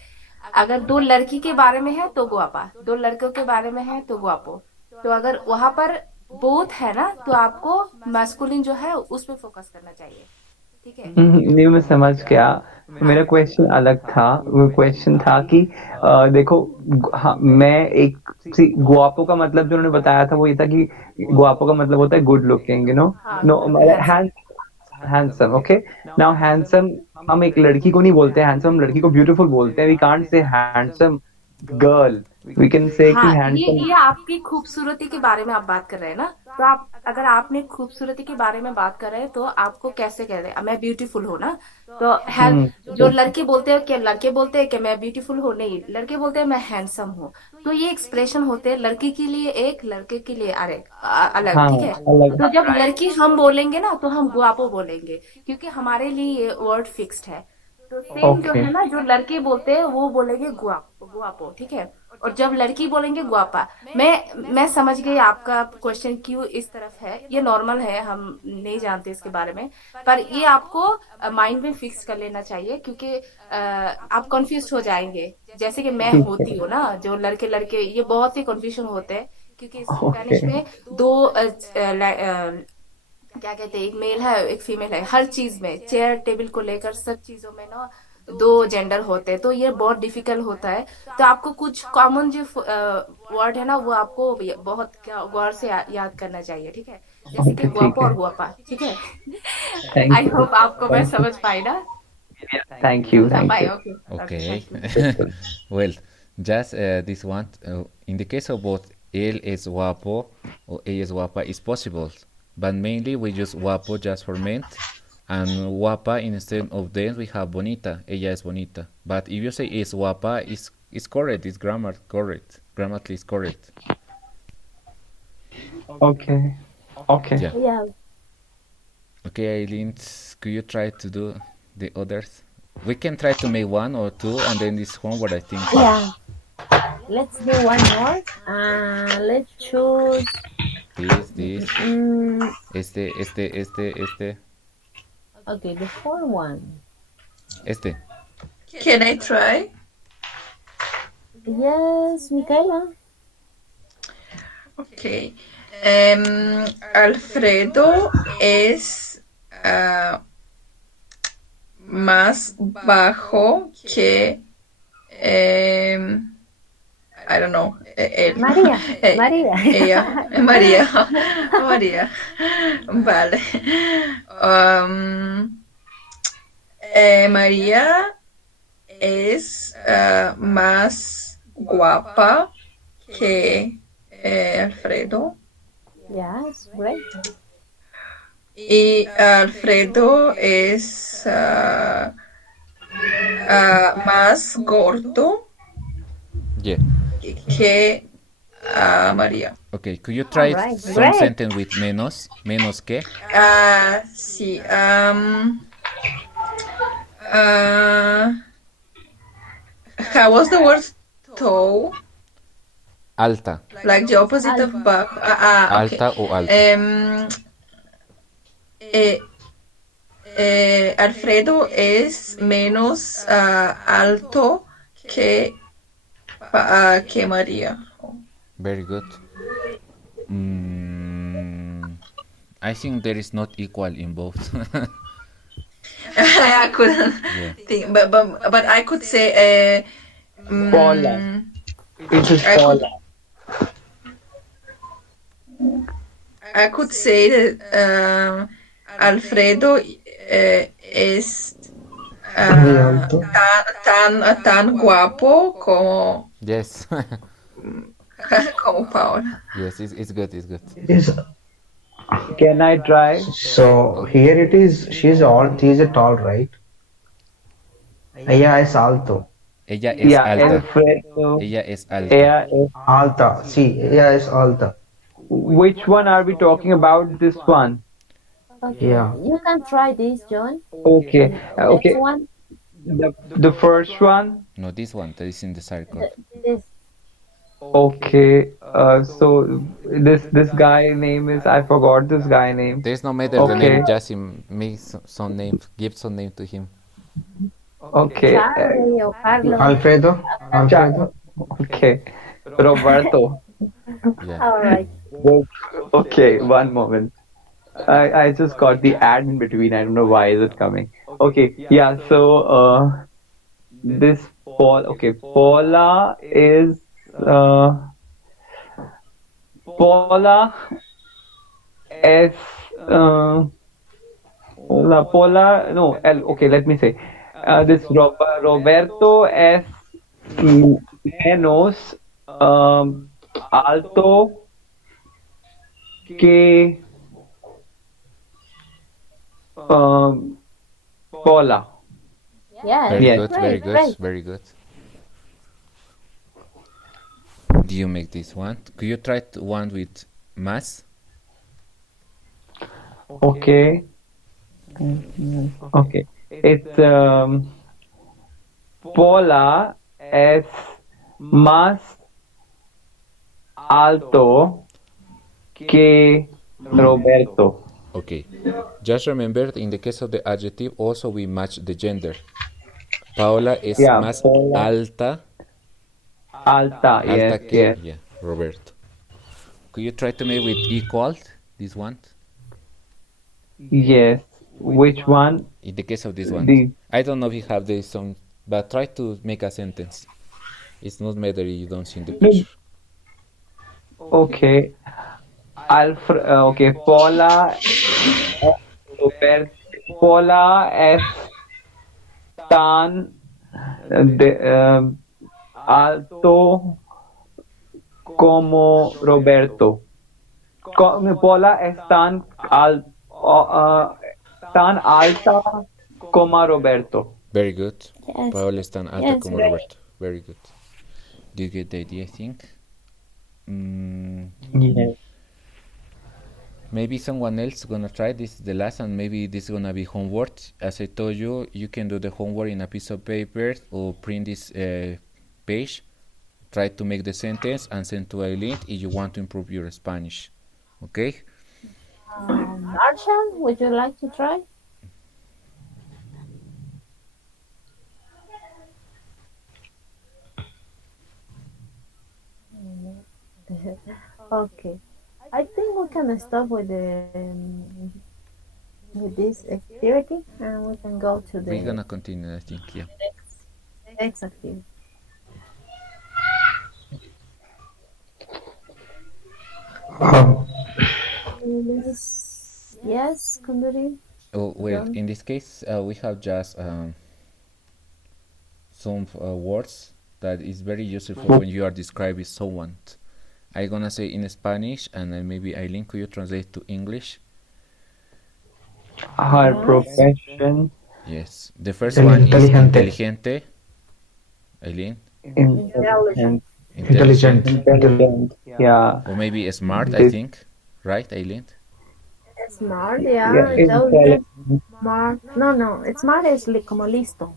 अगर दो लड़की के बारे में है तो गुआपा, दो लड़कों के बारे में है तो गुआपो। तो अगर वहां पर बोथ है ना तो आपको मैस्कुलिन जो है उस पे फोकस करना चाहिए, ठीक है। नहीं मैं समझ गया। हाँ। मेरा क्वेश्चन अलग था। वो क्वेश्चन था कि देखो हाँ, मैं एक गुआपो का मतलब जो उन्होंने बताया था वो ये था कि गुआपो का मतलब होता है गुड लुकिंग, हाँ, no handsome. Handsome. Okay, now handsome हम एक लड़की को नहीं बोलते हैंडसम, हम लड़की को ब्यूटीफुल बोलते हैं। We can't say handsome girl, we can say कि हाँ, हैंडसम। ये आपकी खूबसूरती के बारे में आप बात कर रहे हैं ना। तो आप अगर आपने खूबसूरती के बारे में बात कर रहे हैं तो आपको कैसे कह रहे हैं, मैं ब्यूटीफुल हूँ ना। तो है जो लड़के बोलते हैं, क्या लड़के बोलते हैं कि मैं ब्यूटीफुल हूँ, नहीं, लड़के बोलते हैं मैं हैंडसम हूँ। तो ये एक्सप्रेशन होते हैं लड़की के लिए एक, लड़के के लिए अलग, हाँ, ठीक है। अलग। तो जब लड़की हम बोलेंगे ना तो हम गुआपो बोलेंगे, क्योंकि हमारे लिए ये वर्ड फिक्स्ड है। तो सेम जो ओके। है ना, जो लड़के बोलते हैं वो बोलेंगे गुआपो, ठीक है। और जब लड़की बोलेंगे गुआपा। मैं समझ गई आपका क्वेश्चन क्यों इस तरफ है, ये नॉर्मल है, हम नहीं जानते इसके बारे में। पर ये आपको माइंड में फिक्स कर लेना चाहिए, क्योंकि आप कंफ्यूज हो जाएंगे। जैसे कि मैं ठीक होती है। हूँ ना, जो लड़के लड़के ये बहुत ही कंफ्यूजन होते हैं। क्योंकि ओके। स्पेनिश में दो क्या कहते हैं, एक मेल है एक फीमेल है, हर चीज में, चेयर टेबल को लेकर सब चीजों में ना दो जेंडर होते हैं। तो ये बहुत डिफिकल्ट होता है। तो आपको कुछ कॉमन जो वर्ड है ना वो आपको बहुत गौर से याद करना चाहिए, ठीक है। जैसे कि ओके, ठीक गुआपो और है। गुआपा, ठीक है। Thank I you. होप आपको मैं थैंक यू। समझ पाई ना। Thank you. हाँ, thank bye. You. Okay okay, Okay. Thank you. Well, just this one. In the case of both él es guapo or ella es guapa, is possible, but mainly we use guapo just for men, and guapa instead of them we have bonita. Ella es bonita. But if you say es guapa, is correct. It's grammar correct. Grammatically is correct. Okay. Okay. Yeah. Yeah. Okay, Eileen, could you try to do the others? We can try to make one or two, and then this homework. I think. Yeah. Let's do one more. Let's choose. This. Mm, Este. okay, the fourth one. Este. Can I try? Yes, Michaela. Ok. Alfredo es más bajo que, I don't know, él. María. María. Ella, María. María. Vale. María es más guapa que Alfredo. Yes, great. Y Alfredo es más gordo Yeah. que María. Okay, could you All try right, some great. sentence with menos? ¿Menos qué? Sí. Uh, how was the word toe? Alta. Like the opposite of bajo. Okay. Alta o alto. Eh, Alfredo es menos alto que, que María. Very good. I think there is not equal in both. I couldn't Yeah. think, but I could say Paula. It is I could Paula. I could say that Alfredo es Muy alto. tan guapo como Yes. como Paola. Yes, it's good. It's good. Is Can I try? so here it is. She is a tall, right? Ella es alto. Ella es Yeah, alta. Alfredo. Ella es alta. Yeah. Alta. Sí, ella es alta. Which one are we talking about? This one. Okay, Yeah. you can try this, John. Okay. Next Okay. one, The first one. No, this one that is in the circle. this. Okay. So this guy name is, I forgot this guy name. There's no matter the Okay. name. Just make some name. Give some name to him. Okay. Charlie or Carlos. Alfredo. Alfredo. Okay. Roberto. Yeah. All right. Okay, one moment. I just got the ad in between. I don't know why is it coming. Okay, yeah. So this Paul. Okay, Paula is Paula S. Paula. No, L. Okay, let me say. This Roberto S. Menos alto que Paula. Yeah. Very Yes. good. Great, Very good. great. Very good. Do you make this one? Could you try one with más? Okay. Okay. It's Paula es más alto que Roberto. Okay. Just remember, in the case of the adjective, also we match the gender. Paola es Yeah, más Paula. alta. Alta, yes, Que, yes. yeah, Roberto. Could you try to make with equal this one? Yes. Which one? In the case of this one, The I don't know if you have this song, but try to make a sentence. It's not matter if you don't see the picture. okay. Okay, Paula Roberto. Paula es tan alto como Roberto. Paula es tan alta como Roberto. Very good. Yes. Paola es tan alta Yes, como very- Roberto. Very good. Do you get the idea, I think? Yes. Maybe someone else gonna try. This is the last, and maybe this is gonna be homework. As I told you, you can do the homework in a piece of paper or print this page. Try to make the sentence and send to Eileen if you want to improve your Spanish. Okay? Marshall, would you like to try? Okay. I think we can stop with the with this activity, and we can go to the We're gonna continue, I think. Yeah. next activity. Yes, Kunduri. Oh well, Done. in this case, we have just some words that is very useful when you are describing someone. I'm gonna say in Spanish, and then maybe Eileen, could you translate to English? Her Yes. profession, Yes. The first one is Inteligente. inteligente. Eileen, intelligent, Intelligent. intelligent. Yeah. or maybe smart. I This- think, right, Eileen? Smart, Yeah, yeah, intelligent, intelligent. smart. No, no, it's smart is como listo.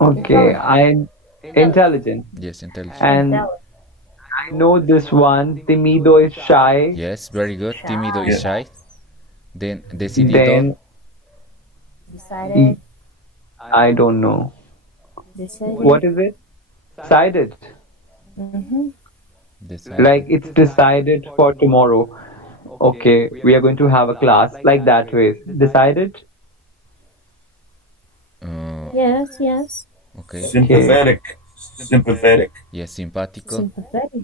Okay, Intelligent, I'm intelligent. Yes, intelligent. And intelligent, I know this one. Timido is shy. Yes, very good. Tímido is Yeah. shy. shy, Then decidido. Then decided, I don't know. decision. What is it? Decided. Mm-hmm. Like Decided. it's decided for tomorrow. Okay, we are going to have a class like that way. Decided? Uh, Yes, yes. okay. Okay. Sympathetic. Sympathetic. Yes, simpático. Sympathetic.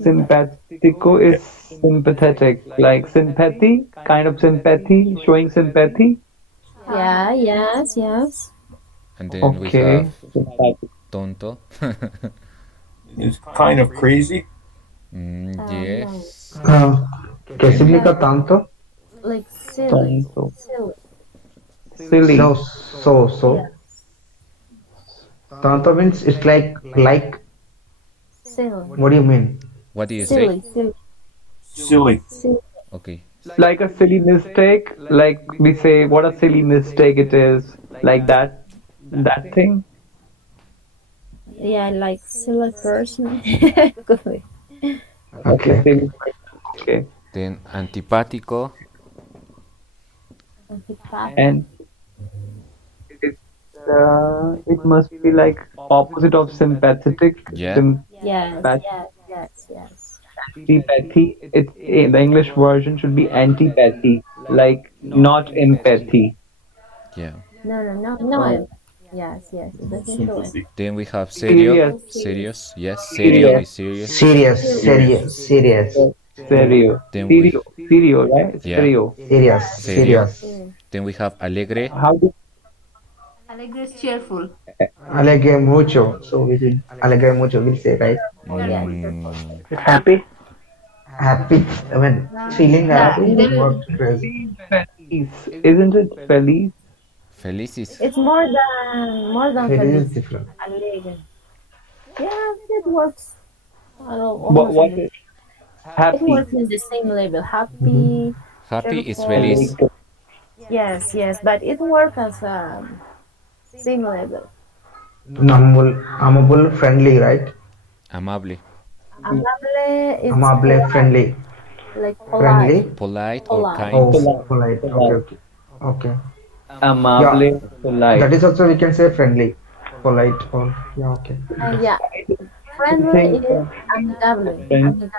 Simpatico is sympathetic, like sympathy, kind of sympathy, showing sympathy. Yeah, yes, yes. And then we have Okay. Sympathetic. tonto. It's kind of crazy. No, Yes. ¿Qué it's like significa tanto? silly, Tonto. silly. So, Silly. Yeah, tanto means it's like. silly, What do you mean? What do you say? silly, silly, Silly. silly. Okay. Like a silly mistake, like we say, what a silly mistake it is, like that thing. Yeah, like silly person. Could be. Okay, Okay. silly. Okay. Then antipático. Antipathic. And it must be like opposite of sympathetic, Yeah. Yes, sympathy, yes, yes, yes. antipathy. It's the English version should be antipathy, like not empathy. Yeah. No, no, no, no. Oh, Yes, yes. It doesn't show it. Sympathy. Then we have serio. serious, Serious. Yes. Serio serious, is serious. Serious, Silly. serious, serious, serio, Then we, serio, right? yeah, Serio. serious, serio. serious. Silly. Then we have alegre. How do Alegre is cheerful. Alegre mucho. So we should alegre mucho. We'll say right. Yes. Mm, It's happy. Happy. I mean, feeling Yeah, happy, but there, not crazy. Feliz? Isn't it Feliz? felices. it's more than Feliz is feliz. different. Alegre. Yeah, it works. What Almost in what the, is it happy? works in the same level. Mm-hmm. Happy, Happy is cheerful. feliz. Like Yes, yes, but it works as a same level. Amable, friendly, right? Amable. Amable, it's Amable, polite, friendly, like polite, friendly. Polite or polite. kind. Oh, polite, polite. Okay, polite, okay, okay. Yeah, amable, that polite. is also we can say friendly, polite, or yeah, okay. Yeah, I friendly think is amigable, friend. amigable.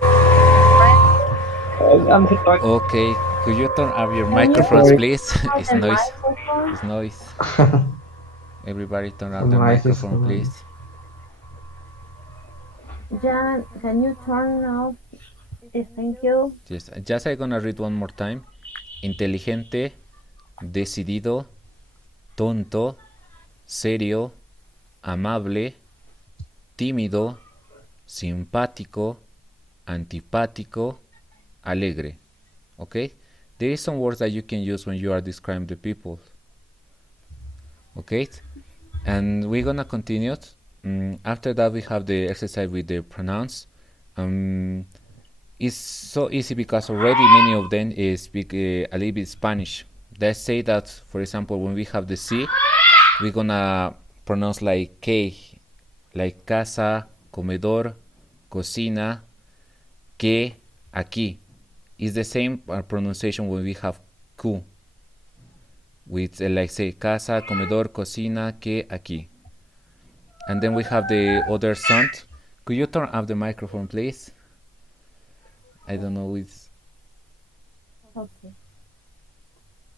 Friendly. I'm sorry. Okay. Could you turn off your Can you microphones, Sorry. please? turn off It's the noise. microphone? It's noise. Everybody turn off Some their noise is microphone, please. Jan, can you turn off? Thank you. Yes. Just I'm gonna read one more time. Inteligente, decidido, tonto, serio, amable, tímido, simpático, antipático, alegre. Okay? There is some words that you can use when you are describing the people. Okay? And we're gonna continue. After that, we have the exercise with the pronouns. It's so easy because already many of them speak a little bit Spanish. Let's say that, for example, when we have the C, we're gonna pronounce like K, like casa, comedor, cocina, que, aquí. It's the same pronunciation when we have Q, with like say casa, comedor, cocina, que, aquí. And then we have the other sound. Could you turn off the microphone, please? I don't know. It's Okay.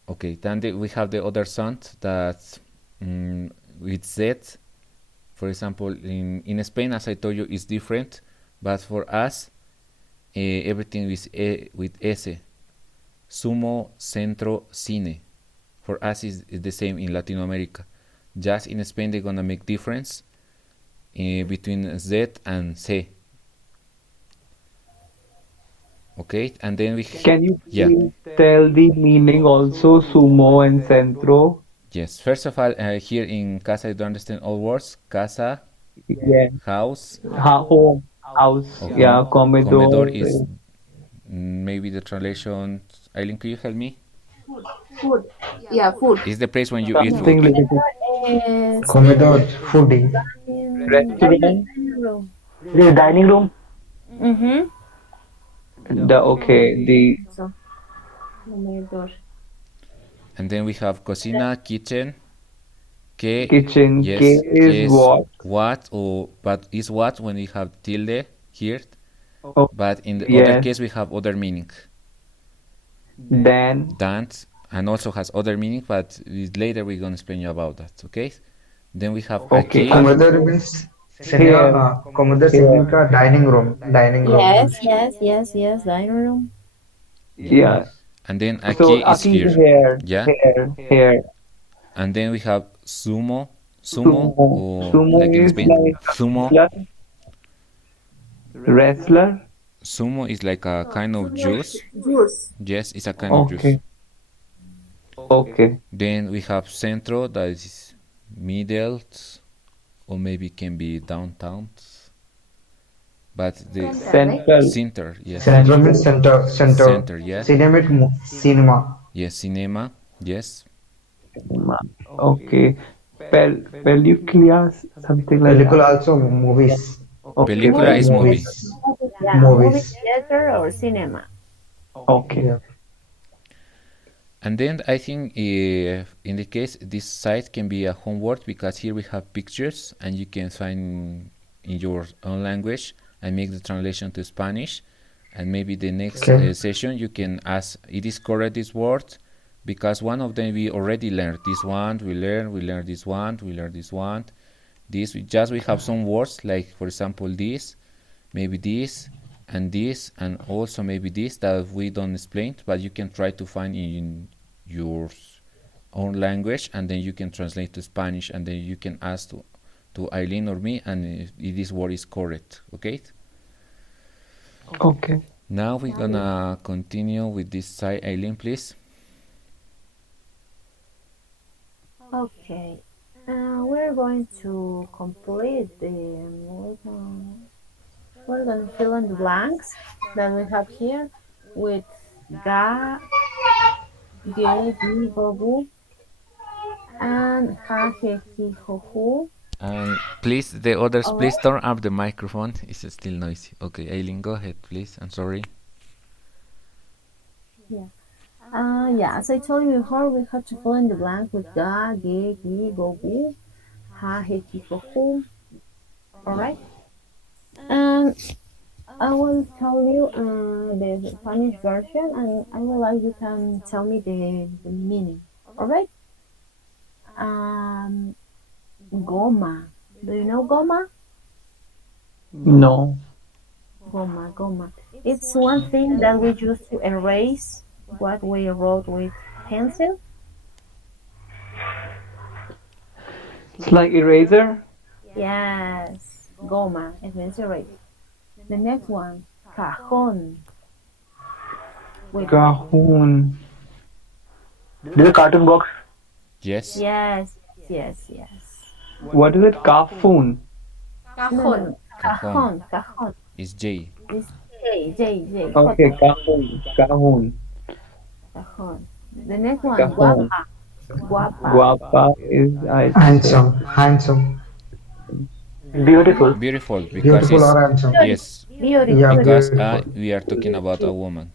okay. Then we have the other sound that with Z. For example, in Spain, as I told you, is different, but for us, everything is with S. Sumo, centro, cine. For us, is the same in Latin America. Just in Spain, they're gonna make difference between Z and C. Okay, and then we Can you yeah. please tell the meaning also, sumo and centro? Yes, first of all, here in casa, I don't understand all words. Casa, Yeah. house, Home, house, or yeah, comedor comedor, is maybe the translation. Eileen, could you help me? Food. Yeah, food. It's the place when you eat Something food. related to Is Comedor, foodie. restaurant. dining room. It is dining room. Mm-hmm. The So, comedor. And then we have cocina, kitchen. Que, kitchen. yes, K is is what? what, or but is what when we have tilde here. Oh, But in the other yes. case, we have other meaning. Then Dance, and also has other meaning, but later we're going to explain you about that, okay? Then we have okay. aquí. Comedor means Here, comedor here. significa dining room. Dining room. Yes, dining room. Yeah. And then So aquí is Aki here. is here. Yeah. Here. And then we have sumo. Sumo, Sumo. or Sumo like in is Spain, like sumo. wrestler. Sumo is like a kind of juice. Juice. Yes, it's a kind of juice. Okay. Okay. Then we have centro, that is middle, or maybe can be downtown. But the Central. center, yes. Centro means center. Center, yeah. Cinema, cinema. Yes, cinema, yes. Okay. Películas, something like Película that. also movies. Okay. Película is movie. Yeah, movie Movies. theater or cinema. Okay. Yeah. And then I think in the case this site can be a homework, because here we have pictures and you can find in your own language and make the translation to Spanish. And maybe the next session you can ask, it is correct this word? Because one of them we already learned. This one we learned this one, we learned this one. This we have some words, like for example this, maybe this, and also maybe this that we don't explain, but you can try to find in your own language, and then you can translate to Spanish, and then you can ask to Eileen or me, and if this word is correct, okay? Okay. Now we're gonna continue with this side. Eileen, please. Okay. We're going to complete we're going to fill in the blanks that we have here with ga, ge, gi, go, gu, and ha, he, hi, ho, hu. And please, the others, please turn up the microphone. It's still noisy. Okay, Eileen, go ahead, please. I'm sorry. Yeah, as I told you before, we have to fill in the blank with ga, ge, gi, go, gu, ha, he, hi, ho, hu. Alright? And I will tell you the Spanish version, and I would like you can tell me the meaning. Alright? Goma. Do you know goma? No. Goma. It's one thing that we use to erase what we wrote with pencil. It's like eraser. Yes, goma. It means erase. The next one, cajón. Cajon. This is a cartoon box. Yes. Yes. What is it? Cajon. No. Cajón. It's J. It's J. Okay, cajon. Cajón. The next one, Cajón. guapa. Guapa is Handsome. Beautiful. Beautiful, because Beautiful it's, or handsome. yes, Beautiful. Yeah, because beautiful. we are talking about a woman.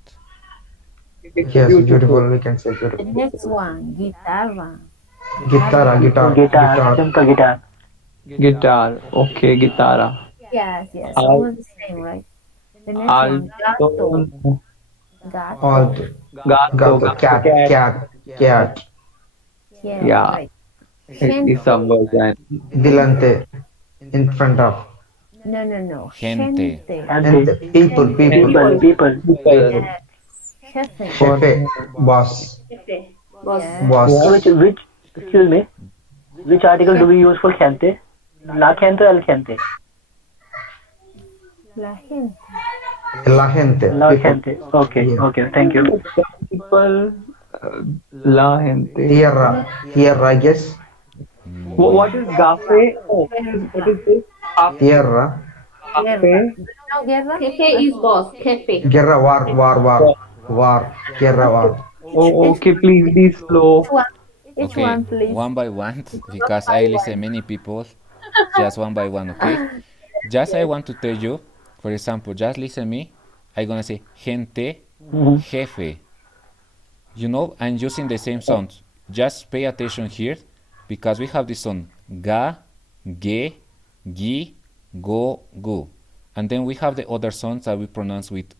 Yes, beautiful. We can say The beautiful. next one, guitarra. Guitar. Simple guitar. guitar. Okay, guitarra. Yes, almost the same, right? The next one, gato. Alto. Gato. Cat. Yes, Yeah. right. It is some version. Delante. In front of. No. Gente. And people. People. Yes. Jefe. Boss. Yes. Which, excuse me, which article do we use for gente? La gente or el gente? La gente. La gente. La People. gente. Okay, thank you. People. La gente. Tierra, I guess. What is gafe? Oh, what is this? Tierra. Gafe. No, guerra? Cafe is boss. Cafe. Guerra, war. Guerra, Okay. war. Oh, Each okay, please be each slow. one, each Okay, one, please. one by one, One because by I listen one. many people, just one by one, okay? Just I Yes. want to tell you, for example, just listen me. I gonna say gente, Mhm. jefe. You know, I'm using the same sound. Just pay attention here, because we have this sound ga, ge, gi, go, gu, and then we have the other sounds that we pronounce with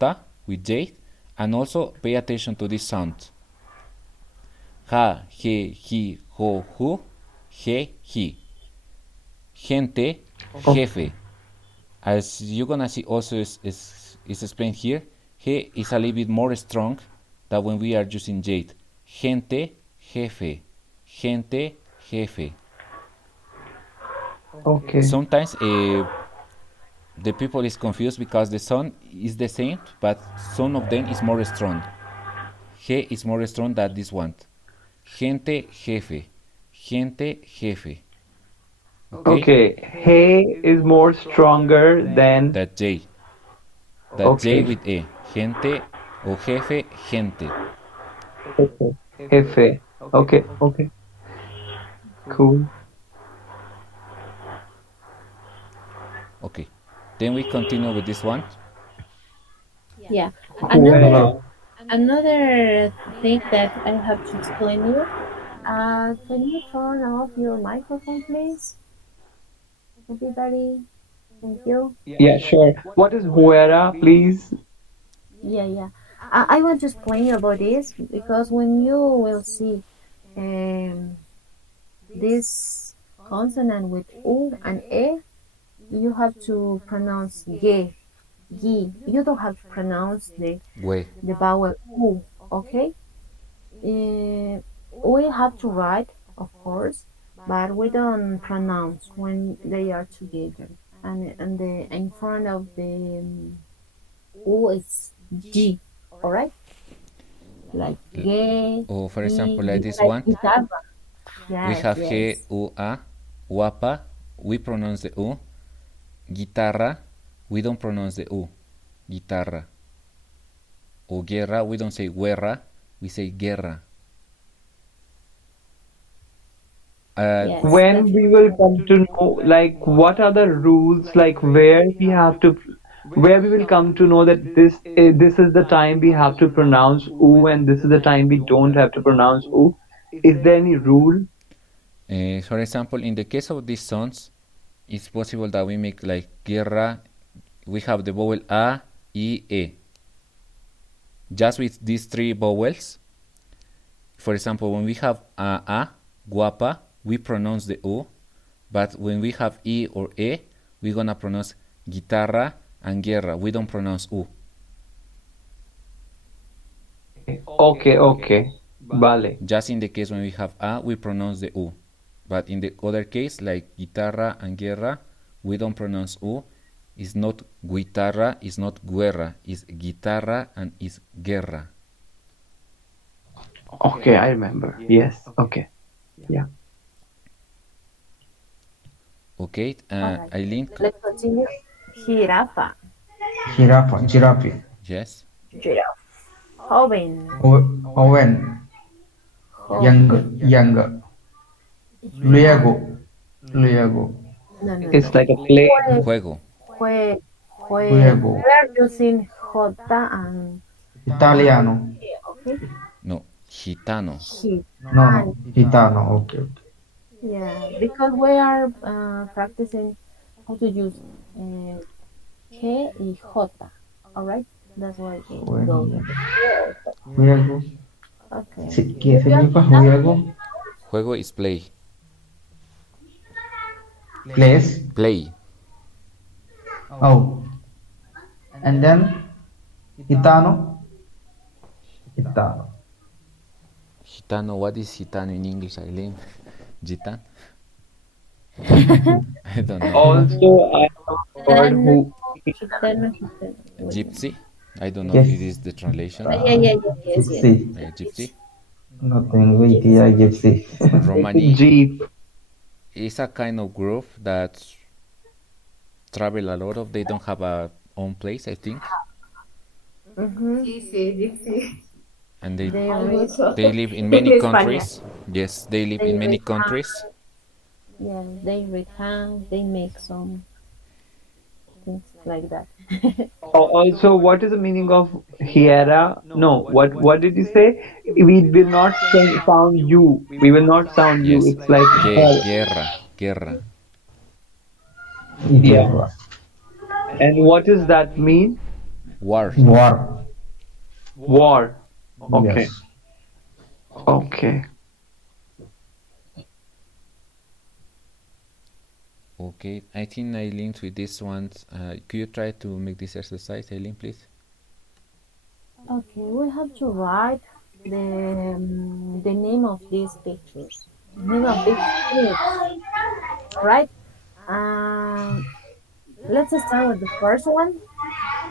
j, with j, and also pay attention to this sound. Ja, je, ji, jo, ju, je, ji. Gente, Oh, jefe. As you're gonna see also is explained here, he is a little bit more strong than when we are using jade. Gente, jefe. Gente, jefe. okay. Sometimes the people is confused because the sound is the same, but some of them is more strong. He is more strong than this one. Gente, jefe. Gente, jefe. Okay? Okay. Hey is more stronger than. That J. That J Okay. with E. Gente o jefe, gente. Okay. Jefe. Okay. Okay. Cool. Okay. Then we continue with this one. Yeah. Fuera. Another thing that I have to explain you. Can you turn off your microphone, please? Everybody, thank you. Yeah, sure. What is fuera, please? Yeah, yeah. I want to explain you about this because when you will see um, this consonant with U and E, you have to pronounce G, G. You don't have to pronounce We. the vowel U, okay? We have to write, of course, but we don't pronounce when they are together. And the in front of the U is G, all right? Like G, Or for example, like G, this like one. guitarra. We Yes, have G, yes. U, A. Guapa. We pronounce the U. Guitarra. We don't pronounce the U. Guitarra. Or guerra. We don't say guerra. We say guerra. Yes, When we will definitely. come to know, like, what are the rules, like, where we will come to know that this is the time we have to pronounce "oo" and this is the time we don't have to pronounce "oo." Is there any rule? For example, in the case of these sounds, it's possible that we make like guerra. We have the vowel A, I, E. Just with these three vowels. For example, when we have A, guapa, we pronounce the U. But when we have I or E, we're gonna pronounce guitarra and guerra. We don't pronounce U. Okay, okay. Vale. Just in the case when we have A, we pronounce the U. But in the other case, like guitarra and guerra, we don't pronounce U. It's not guitarra, it's not guerra. It's guitarra and it's guerra. Okay, I remember. Yes. Okay. Yeah. Okay, All right. Eileen, Let's continue. Jirafa, Giraffe. yes. giraffe. Joven, Owen. joven. Young. Young. Luego. Luego. No, no, It's no. like a play. Juego. Luego. We are using J and Italiano. okay. No, gitano. No. Gitano. Gitano. Okay. Yeah, because we are practicing how to use K y J. All right, that's why it goes. Bueno. Luego. Okay. ¿Qué significa luego? Juego is play. Place. Play. Oh. And then Gitano. Gitano. Gitano, what is gitano in English, Eileen? Gitan? I don't know. Also, I have a word Gitano, who. gitano. Gypsy? I don't know if it Yes. is the translation. Yeah. Yes. Gypsy. Gypsy? No tengo idea, Gypsy. Romani Jeep. is a kind of group that travel a lot of. They don't have a own place, I think, Sí, sí, sí. and They Hay read, mucho they live in en many España. countries. Yes, they live they in many read, countries. yeah, they recount, they make some things like that. Also, what is the meaning of hiera? No, what did you say? We will not sound you. We will not sound you. Yes, It's like hell. guerra, guerra. Yeah. Guerra. And what does that mean? War. War. War. Okay. Yes. Okay. Okay, I think I linked with this one. Could you try to make this exercise, Eileen, please? Okay, we have to write the name of these pictures, the name of these fruits. All right. Let's start with the first one.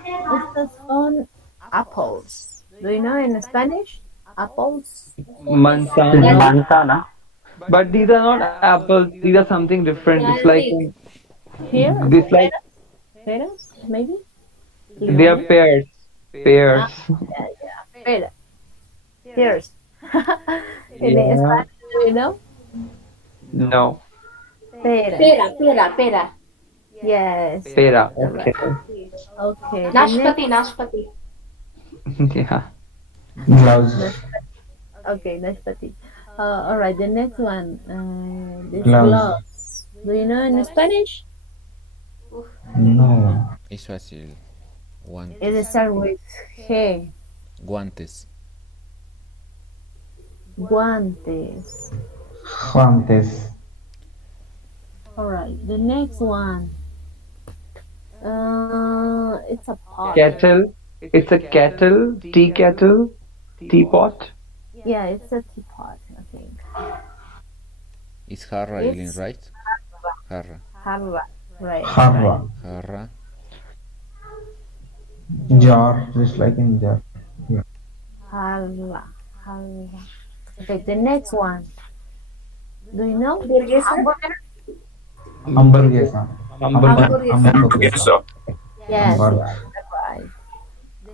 It says on apples. Do you know in Spanish? Apples. Manzana. Manzana. But these are not apples. These are something different. It's Yeah, like Enrique. Here, this like peras, maybe. they are Limón. pears. Pears. Ah, yeah, yeah. Pera. Pears. In Yeah. Spanish, do you know? No. Pera. Pera, pera, pera. Yes, Pera. correct. Okay. Okay, the next. Nashpati, Nashpati. Yeah. Gloves. Okay, Nashpati. All right, the next one. This Gloves. gloves. Do you know in Spanish? No. Es fácil. It Guantes. starts with G. Guantes. Guantes. Guantes. All right, the next one. It's a pot. Kettle. It's a kettle. Tea kettle. Teapot. Yeah, it's a teapot, I think. It's jarra, Eileen, It's right? Jarra. jarra. Right, right. Jarra. Jarra. Jar. Just like in jar. Yeah. Jarra. Jarra. Okay, the next one. Do you know? Burguesa. Hamburger? Hamburguesa. Hamburger. Hamburguesa. Yes, Hamburg. right.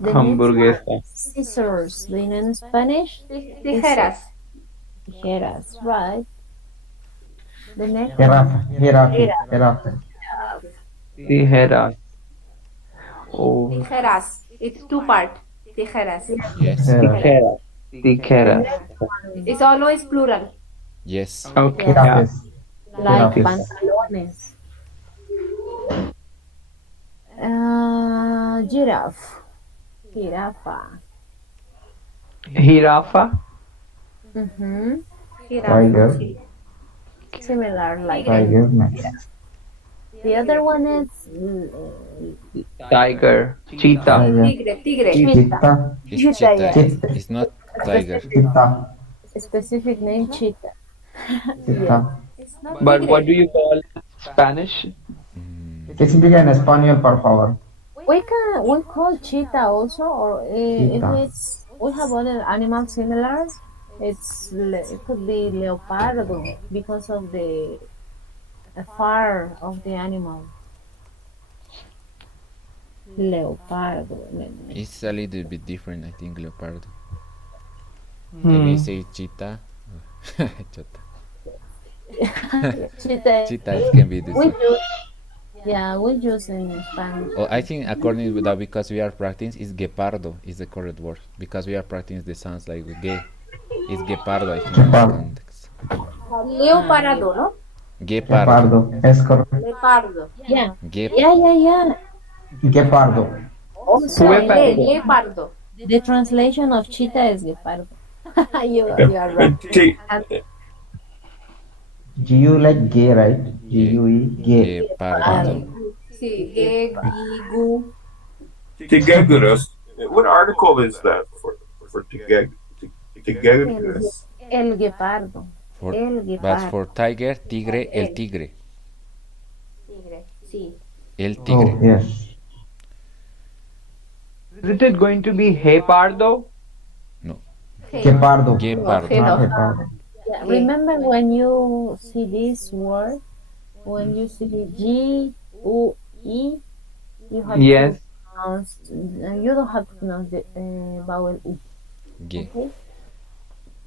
The next one. Hamburguesa. Scissors. Do you know in Spanish? Tijeras. Tijeras, right. The next Jirafa. one. Jirafe. Jirafe. Tijeras. Oh. Tijeras. It's two part. Tijeras. Yes. Jirafe. Tijeras. The Tijeras. next one. It's always plural. Yes. Okay. Yes, Yeah. Jirafes. like Jirafes. pantalones. Giraffe. Jirafa. Jirafa. Mm-hmm. Tiger. Similar like Tiger. Next. the other one is Tiger. Cheetah. Tiger. Tigre, tigre. Cheetah. It's Cheetah, cheetah. yeah. Cheetah. It's not tiger. Cheetah. Specific name cheetah. Cheetah. It's not But tigre. what do you call it in Spanish? Explica en español, por favor. We call cheetah also, or if Cheetah. it's we have other animals similar. It could be leopardo because of the fur of the animal. Leopardo. It's a little bit different, I think, leopardo. Hmm. Can you say cheetah? Chota. Cheetah. Cheetah it can be the We same. use, yeah, we use in Spanish. Oh, I think according to that, because we are practicing, is guepardo is the correct word, because we are practicing the sounds like ge. It's guepardo, I think, in the Guepardo. context. Leopardo, ¿no? Guepardo. Guepardo. Es correcto. Leopardo. Yeah, Guep. yeah. Guepardo. Also, Leopardo. the translation of cheetah is guepardo. you are right. G-U like gay, right? G-U-E. Gay. Guepardo. Sí, ge, gi, gu. Tigegurus. What article is that for Tigegurus? El guepardo. For, El but guepardo. for tiger, tigre, el tigre. Tigre, sí. El Oh, tigre. yes. Isn't it going to be Hey Pardo? No. Guepardo. Guepardo. Not guepardo. Yeah, remember when you see this word, when you see E, you have Yes. to pronounce, you don't have to pronounce the vowel U. G. Okay?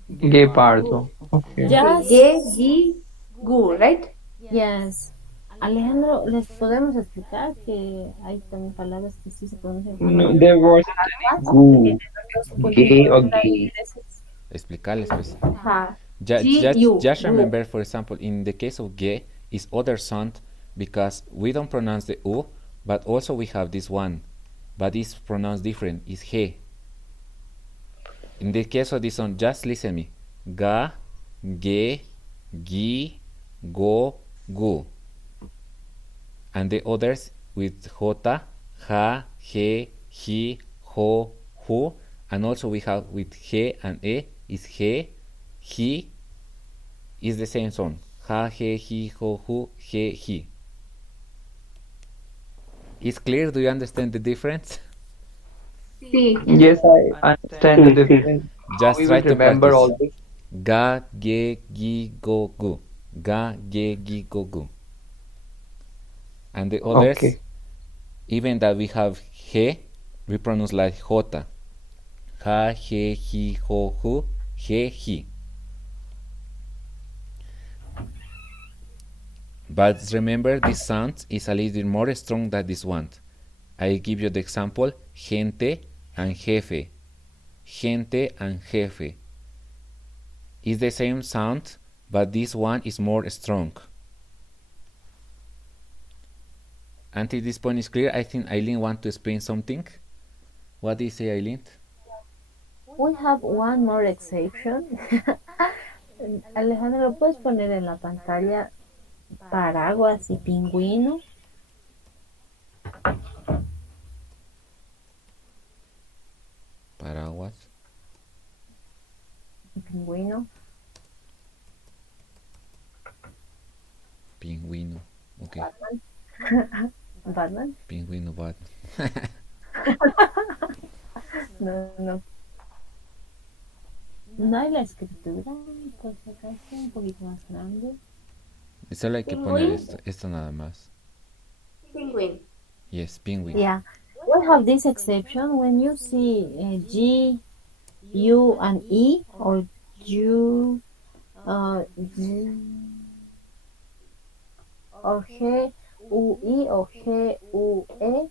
Guepardo. Okay. Okay, Just, ge, gi, gu, right? yes. Alejandro, ¿les podemos explicar que hay también palabras que sí se pronuncian con No, doble there wasn't any aguas, que gu. tienen los dos puntitos Gay or de la gay. diéresis? Explicarles, pues. Ajá. Just, G, just, u, just gu. remember, for example, in the case of ge, is other sound because we don't pronounce the u, but also we have this one, but it's pronounced different. It's he. In the case of this one, just listen me. Ga, ge, gi, go, gu. And the others with jota, ha, he, ho, hu, and also we have with he and is he is the same sound. Ha, he, ho, hu, he. Is clear? Do you understand the difference? Sí. Yes, I understand the See, see. difference. How Just we try will to remember practice. all this. Ga, ge, gi, go, gu. Ga, ge, gi, go, gu. And the others, Okay. even that we have he, we pronounce like jota. Ha, he, ho, hu, he. But remember, this sound is a little more strong than this one. I give you the example: gente and jefe. Gente and jefe. It's the same sound, but this one is more strong. Until this point is clear, I think Eileen wants to explain something. What do you say, Eileen? We have one more exception. Alejandro, ¿puedes poner en la pantalla paraguas y pingüino? Paraguas. Pingüino. Pingüino. Okay. Batman. Batman. Pingüino, Batman. No. No hay la escritura, por si acaso, un poquito más grande. Solo hay que poner esto nada más. Penguin. Yes, penguin. Yeah. We have this exception when you see G, U, and E, or U, G, or G, U, E, or G, U, E.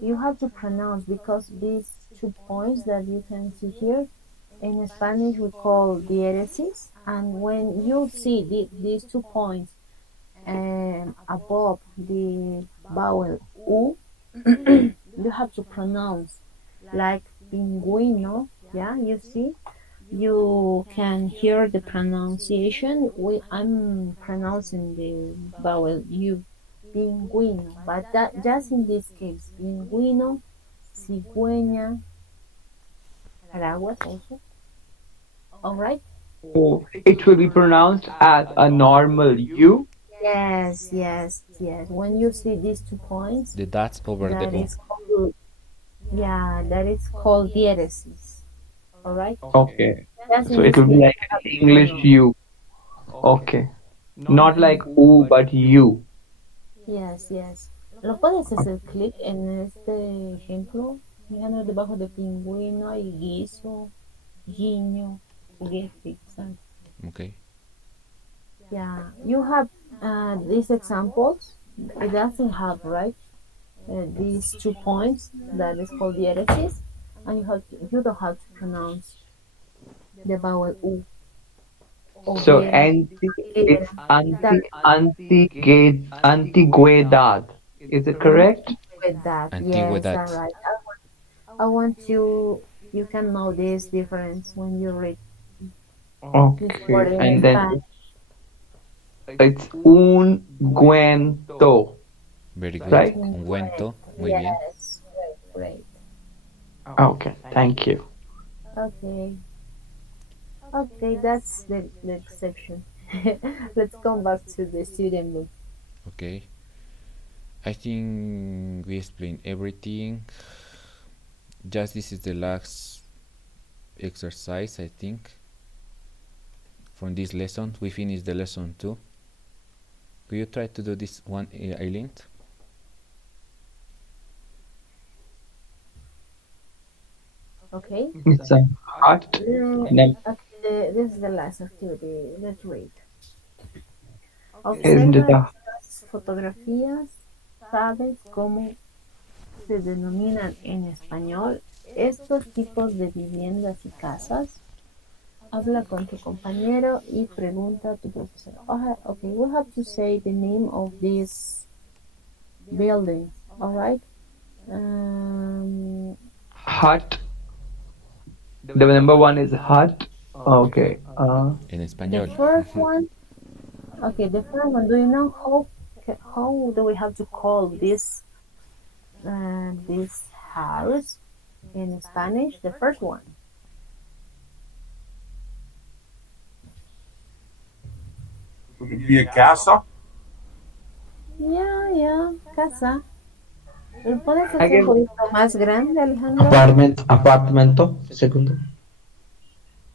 You have to pronounce because these 2 points that you can see here, in Spanish we call diéresis, and when you see these 2 points above the vowel U, you have to pronounce like pingüino. Yeah, you see, you can hear the pronunciation. I'm pronouncing the vowel U, pingüino, but that just in this case, pingüino, cigüeña, paraguas also. All right. So it will be pronounced as a normal U. Yes. When you see these 2 points, The dots over the that O. is called, yeah, that is called diéresis. All right. Okay. Just So in it this will be case, like an English U. Okay. Not like U, but U. yes. ¿Lo puedes hacer clic en este ejemplo? Fijando debajo de pingüino hay guiso, guiño, gefe. Okay. Yeah, you have these examples. It doesn't have, right? These 2 points that is called diéresis, and you don't have to pronounce the vowel U. So it's antiguedad. Is it correct? With that, yes, Antigüedad. all right. I want you can know this difference when you read this word Okay. in And then Spanish. it's ungüento, Very good. right? Ungüento. Muy bien. Yes, great. Okay. Thank you. Okay, that's the exception. Let's come back to the student book. Okay. I think we explained everything. Just this is the last exercise, I think. From this lesson, we finished the lesson 2. Could you try to do this one, Eileen? Okay. It's a hut. Okay, this is the last activity. Let's read. Isn't it Observa a estas fotografías. ¿Sabes cómo se denominan en español estos tipos de viviendas y casas? Habla con tu compañero y pregunta a tu profesor. Okay, we have to say the name of these buildings, all right? hut? The number one is hut. Okay. En The español. first one, okay, the first one, do you know how do we have to call this house in Spanish? The first one. Would it be a casa? Yeah, casa. ¿Lo puedes I hacer guess un poquito más grande, Alejandro? Apartamento, segundo.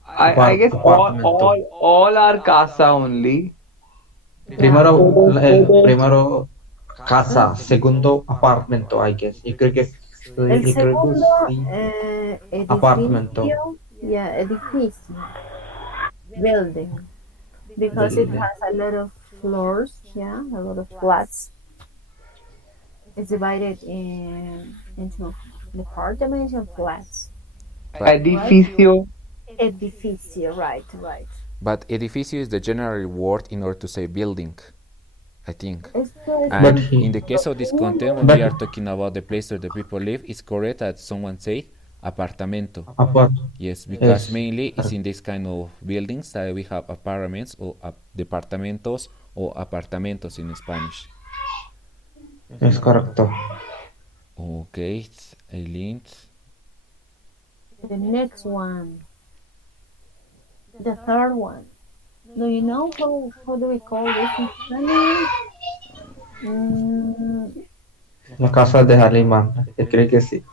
I guess Apartamento. all are casa only. Primero, Todos. primero casa, segundo apartamento, I guess. El Yo creo que segundo, sí. Apartamento. edificio, yeah, edificio, building, because it Building. has a lot of floors, yeah, a lot of flats. It's divided into departments and flats. Edificio. Edificio, right. But edificio is the general word in order to say building, I think. Esto es And But in the case of this content, when we are talking about the place where the people live, it's correct that someone say apartamento. apart. Yes, because Yes. mainly it's in this kind of buildings that we have apartments or departamentos or apartamentos in Spanish. Es correcto. Okay, Eileen. the next one, the third one. Do you know how do we call this in Spanish? La casa de Alemán. Yo creo que sí.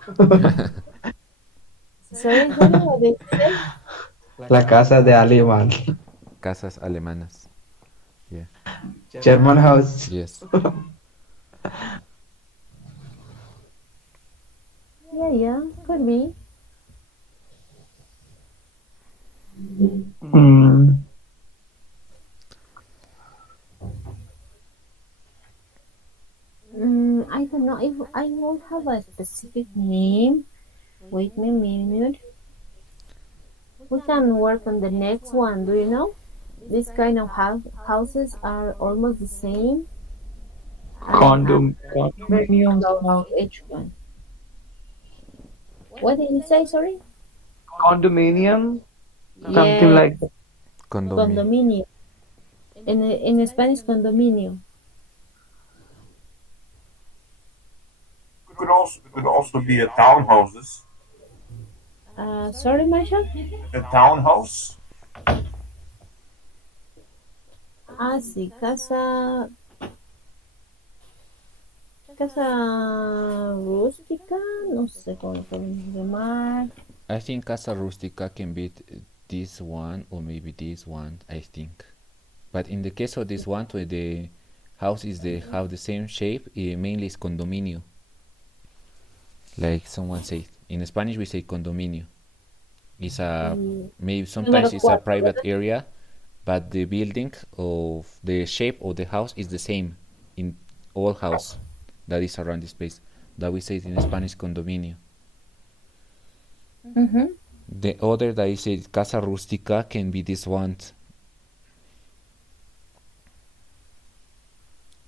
Sorry, what did you say? La casa de Alemán. Casas alemanas. Yeah. German house. Yes. Yeah, could be. I don't know if I don't have a specific name. Wait me a minute. We can work on the next one. Do you know? These kind of houses are almost the same. Very Condominiums. close to each one. What did you say? Sorry. Condominium. Something Yes, like that. condominio. In Spanish, condominio. Could also be a townhouses. Sorry, Marshall. A townhouse. Sí, casa rústica, no sé cómo lo podemos llamar. I think casa rustica can be this one or maybe this one, I think. But in the case of this one, where the house have the same shape, it mainly is condominio. Like someone said, in Spanish we say condominio. It's maybe sometimes it's a private area, but the building of the shape of the house is the same in all house that is around this place. That we say in Spanish condominio. The other that is a casa rustica can be this one.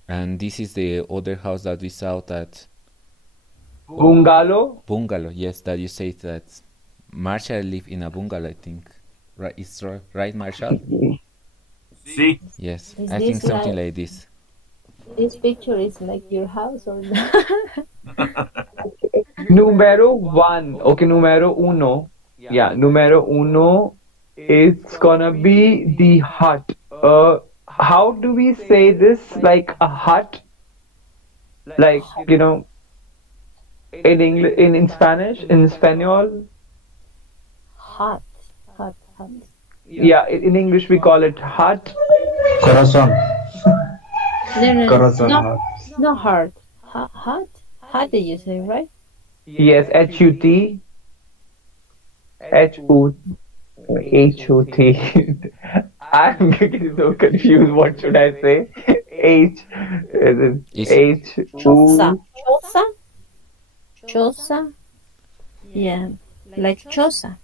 And this is the other house that we saw that Bungalow. bungalow. Yes, that you say that Marshall live in a bungalow, I think. Right, it's right, Marshall? See? Yes, Is I this think something like this. This picture is like your house or not? Numero one. Okay, numero uno. Yeah, numero uno is gonna be the hut. How do we say this? Like a hut? Like, in English, in Spanish, in Espanol? Hot. Yeah, in English we call it hut. Corazón. No, Corazón. no heart. Hot did you say, right? Yes, HUT. H-O, H-O-T. I'm getting so confused. What should I say? H, is it Is Chosa. H-O? Chosa? Chosa? Yeah, like chosa.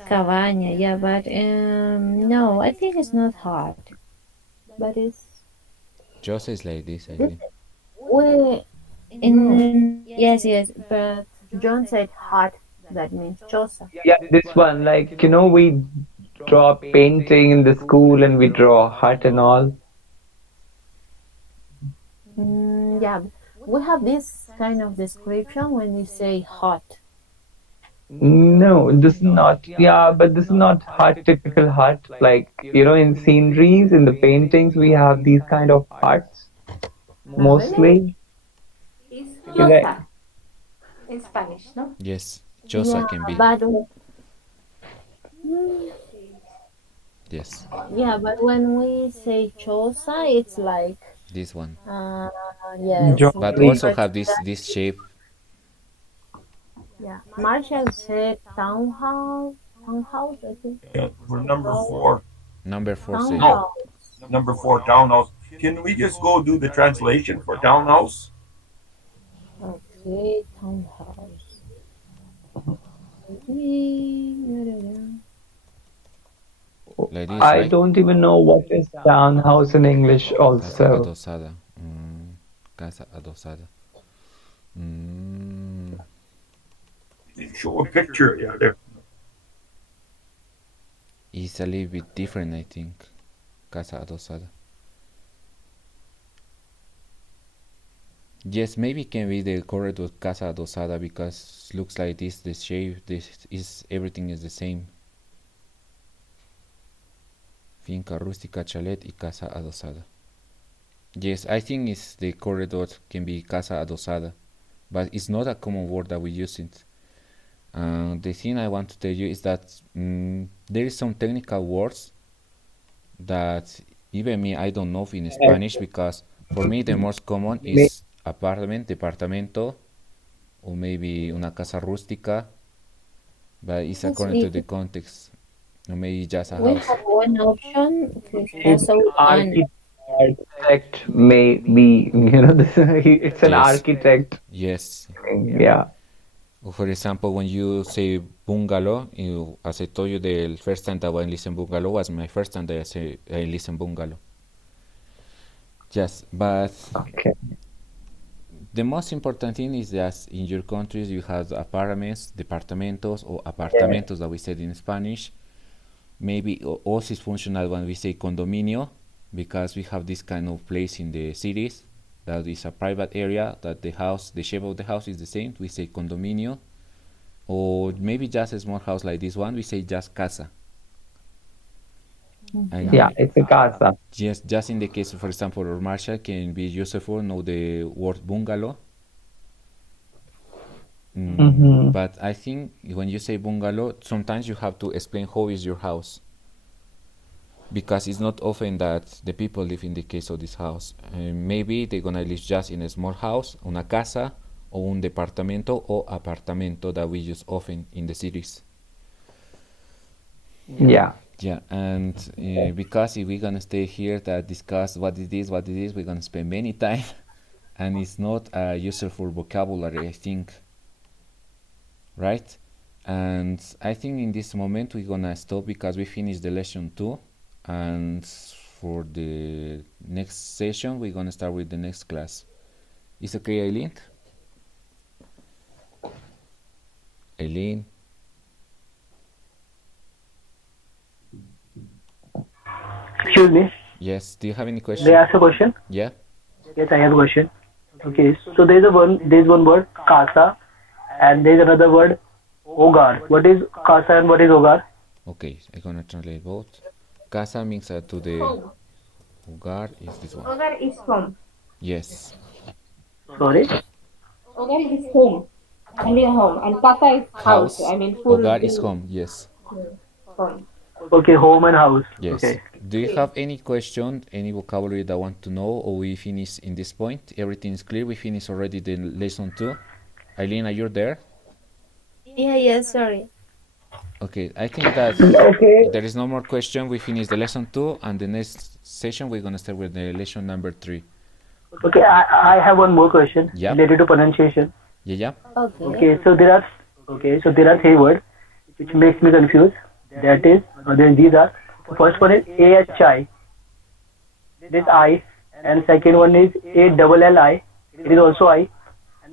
Cabaña, yeah, but no, I think it's not hard. But it's Jose is like this, this Eileen. we in yes, yes, but John said hot. That means chosa. Yeah, this one, like, we draw painting in the school and we draw hut and all. Yeah, we have this kind of description when we say hot. No, this is not, yeah, but this is not hut, typical hut. Like, in sceneries, in the paintings, we have these kind of huts Really? mostly. Is Like, choza in Spanish, no? Yes, Yeah, Chosa can be. but mm, Yes, but when we say chosa, it's like this one. uh, yes, we But jolly. also refer to have this that. shape. Yeah, Marshall said townhouse, townhouse, I think. Yeah, we're number Town- 4. Number 4 said. No, Townhouse. number 4, townhouse. Can we just go do the translation for townhouse? Okay, townhouse. Like this, I right? don't even know what is townhouse in English Casa also. adosada. Casa adosada. Mm, Show a picture. Yeah, there. it's a little bit different, I think. Casa adosada. Yes, maybe can be the correct with casa adosada because looks like this. The shape, this is everything is the same. Finca rústica, chalet, y casa adosada. Yes, I think it's the correct word can be casa adosada, but it's not a common word that we use it. The thing I want to tell you is that there is some technical words that even me I don't know in Spanish because for me the most common May- is apartment, departamento, or maybe una casa rústica, but it's Yes, according to the context, or maybe just a we house. have one option que está Maybe so an. architect may be, it's an Yes, architect yes. thing. Yeah. Or for example, when you say bungalow, as I told you, the first time that I listened bungalow was my first time that I listened bungalow. Yes, but Okay. the most important thing is that in your countries you have apartments, departamentos, or apartamentos that we said in Spanish. Maybe also is functional when we say condominio, because we have this kind of place in the cities that is a private area that the shape of the house is the same. We say condominio, or maybe just a small house like this one. We say just casa. And Yeah, it's a casa. just in the case, for example, or Marshall can be useful know the word bungalow. Mm-hmm. But I think when you say bungalow, sometimes you have to explain how is your house, because it's not often that the people live in the case of this house. Maybe they're gonna live just in a small house, una casa, or un departamento or apartamento that we use often in the cities. Yeah. Yeah, and because if we're gonna stay here to discuss what it is, we're gonna spend many time, and it's not a useful vocabulary, I think, right? And I think in this moment we're gonna stop because we finished the lesson 2, and for the next session we're gonna start with the next class. Is okay, Eileen? Eileen? Excuse me. Yes, do you have any May I question? ask a question? Yeah? Yes, I have a question. Okay, so there's one word casa, and there's another word hogar. What is casa and what is hogar? Okay, I'm gonna translate both. Casa means to the Home. hogar is this one. Hogar is home. Yes. Sorry. Hogar is home. Only a home. And casa is house. I mean full Hogar is building. home, yes. Home. Okay, home and house. Yes. Okay. Do you have any question, any vocabulary that want to know, or we finish in this point? Everything is clear. We finished already the lesson 2. Eileen, are you there? Yeah, sorry. Okay, I think that Okay. there is no more question. We finish the lesson 2, and the next session we're gonna start with the lesson number 3. Okay, I have one more question Yeah, related to pronunciation. yeah. Okay. Okay, so there are three words which makes me confused. That is, these are, the first one is AHI, this I, and second one is ALLI, it is also I,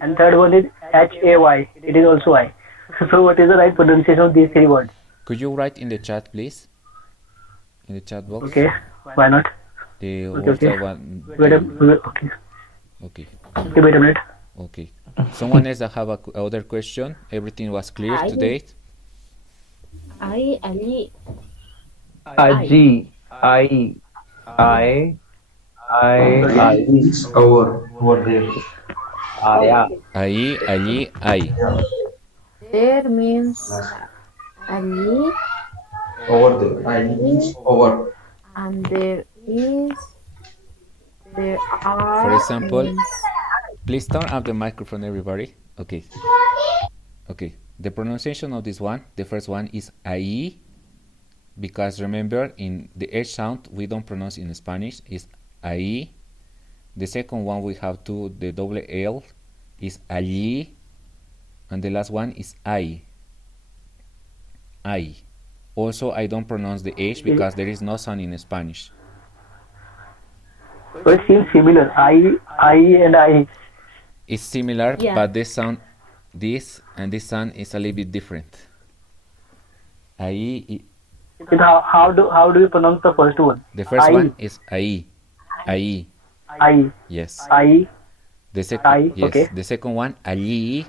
and third one is HAY, it is also I. So what is the right pronunciation of these three words? Could you write in the chat, please? In the chat box. Okay, why not? The Okay, words okay. that one. Okay, Okay. okay, wait a minute. Okay. Someone else that have a other question? Everything was clear I today? Ali, Ali. Aji. I. It's over there. Aya. Ahí, allí, ahí. There means Ali, Over there. I means over. and there are For example, means please turn up the microphone, everybody. Okay. Okay. The pronunciation of this one, the first one is ahí, because remember in the H sound we don't pronounce in Spanish, is ahí. The second one we have the double L is allí, and the last one is I. I. Also, I don't pronounce the H because there is no sound in Spanish. So it seems similar. I and I. It's similar, Yeah. but this sound, this and this sound is a little bit different. Ahí, And how do you pronounce the first one? the first I. one is ahí. Ahí. I. Yes. I. The second, I, yes. okay. The second one, allí.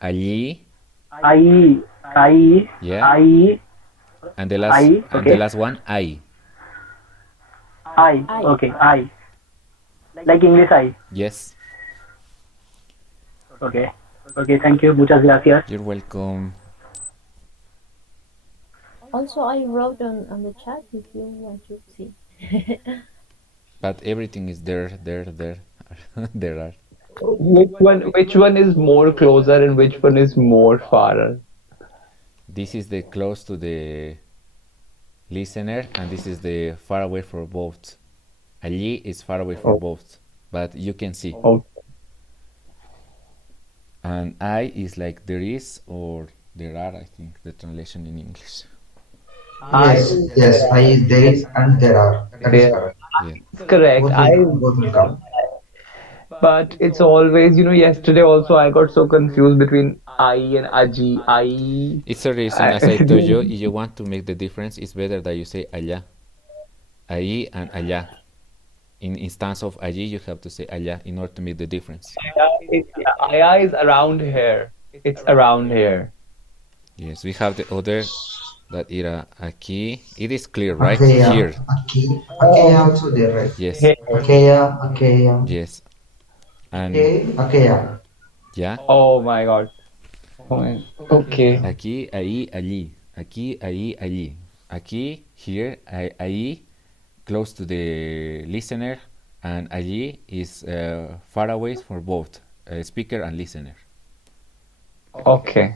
Allí. I. Yeah. I. And the last, I, and okay. the last one, I. I. Okay, I. Like English I. Yes. Okay. Okay, thank you. Muchas gracias. You're welcome. also I wrote on the chat if you want to see. But everything is there. There are. Which one is more closer and which one is more farer? This is the close to the listener, and this is the far away for both. Allí is far away for both, but you can see. Oh. And I is like there is or there are, I think, the translation in English. Yes, there is and there are. That is There. correct. Yeah. Correct. Both will come. But it's always, yesterday also I got so confused between I and Aji. It's a reason, as I told you, if you want to make the difference, it's better that you say allá. Ahí and allá. In instance of allí, you have to say allá in order to make the difference. Aya is around here. It's around here. Yes, we have the other that era aquí. It is clear, right? Akeya, Here. Akeya also there, right? Yes. Here. Akeya. Yes. And Akeya. yeah. Oh my God. Okay. Aquí, ahí, allí. Aquí, ahí, allí. Aquí, here, ahí, close to the listener, and allí is far away for both speaker and listener. Okay.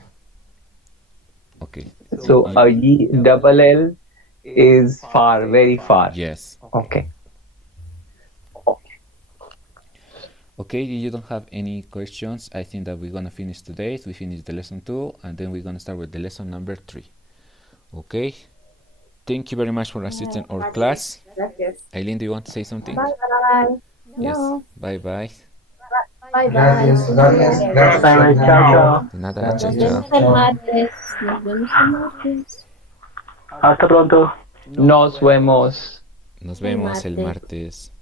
Okay. So Aji double L is far, very far. Yes. Okay. Okay, you don't have any questions. I think that we're gonna finish today. We finish the lesson 2, and then we're gonna start with the lesson number 3. Okay. Thank you very much for assisting our class. Gracias. Aileen, do you want to say something? Bye bye. Yes. No. Bye bye. Bye bye. Gracias. Bye, chao, chao. De nada, chao, Nos chao. vemos el martes. Nos vemos el martes. Hasta pronto. Nos vemos. Nos vemos el martes. martes.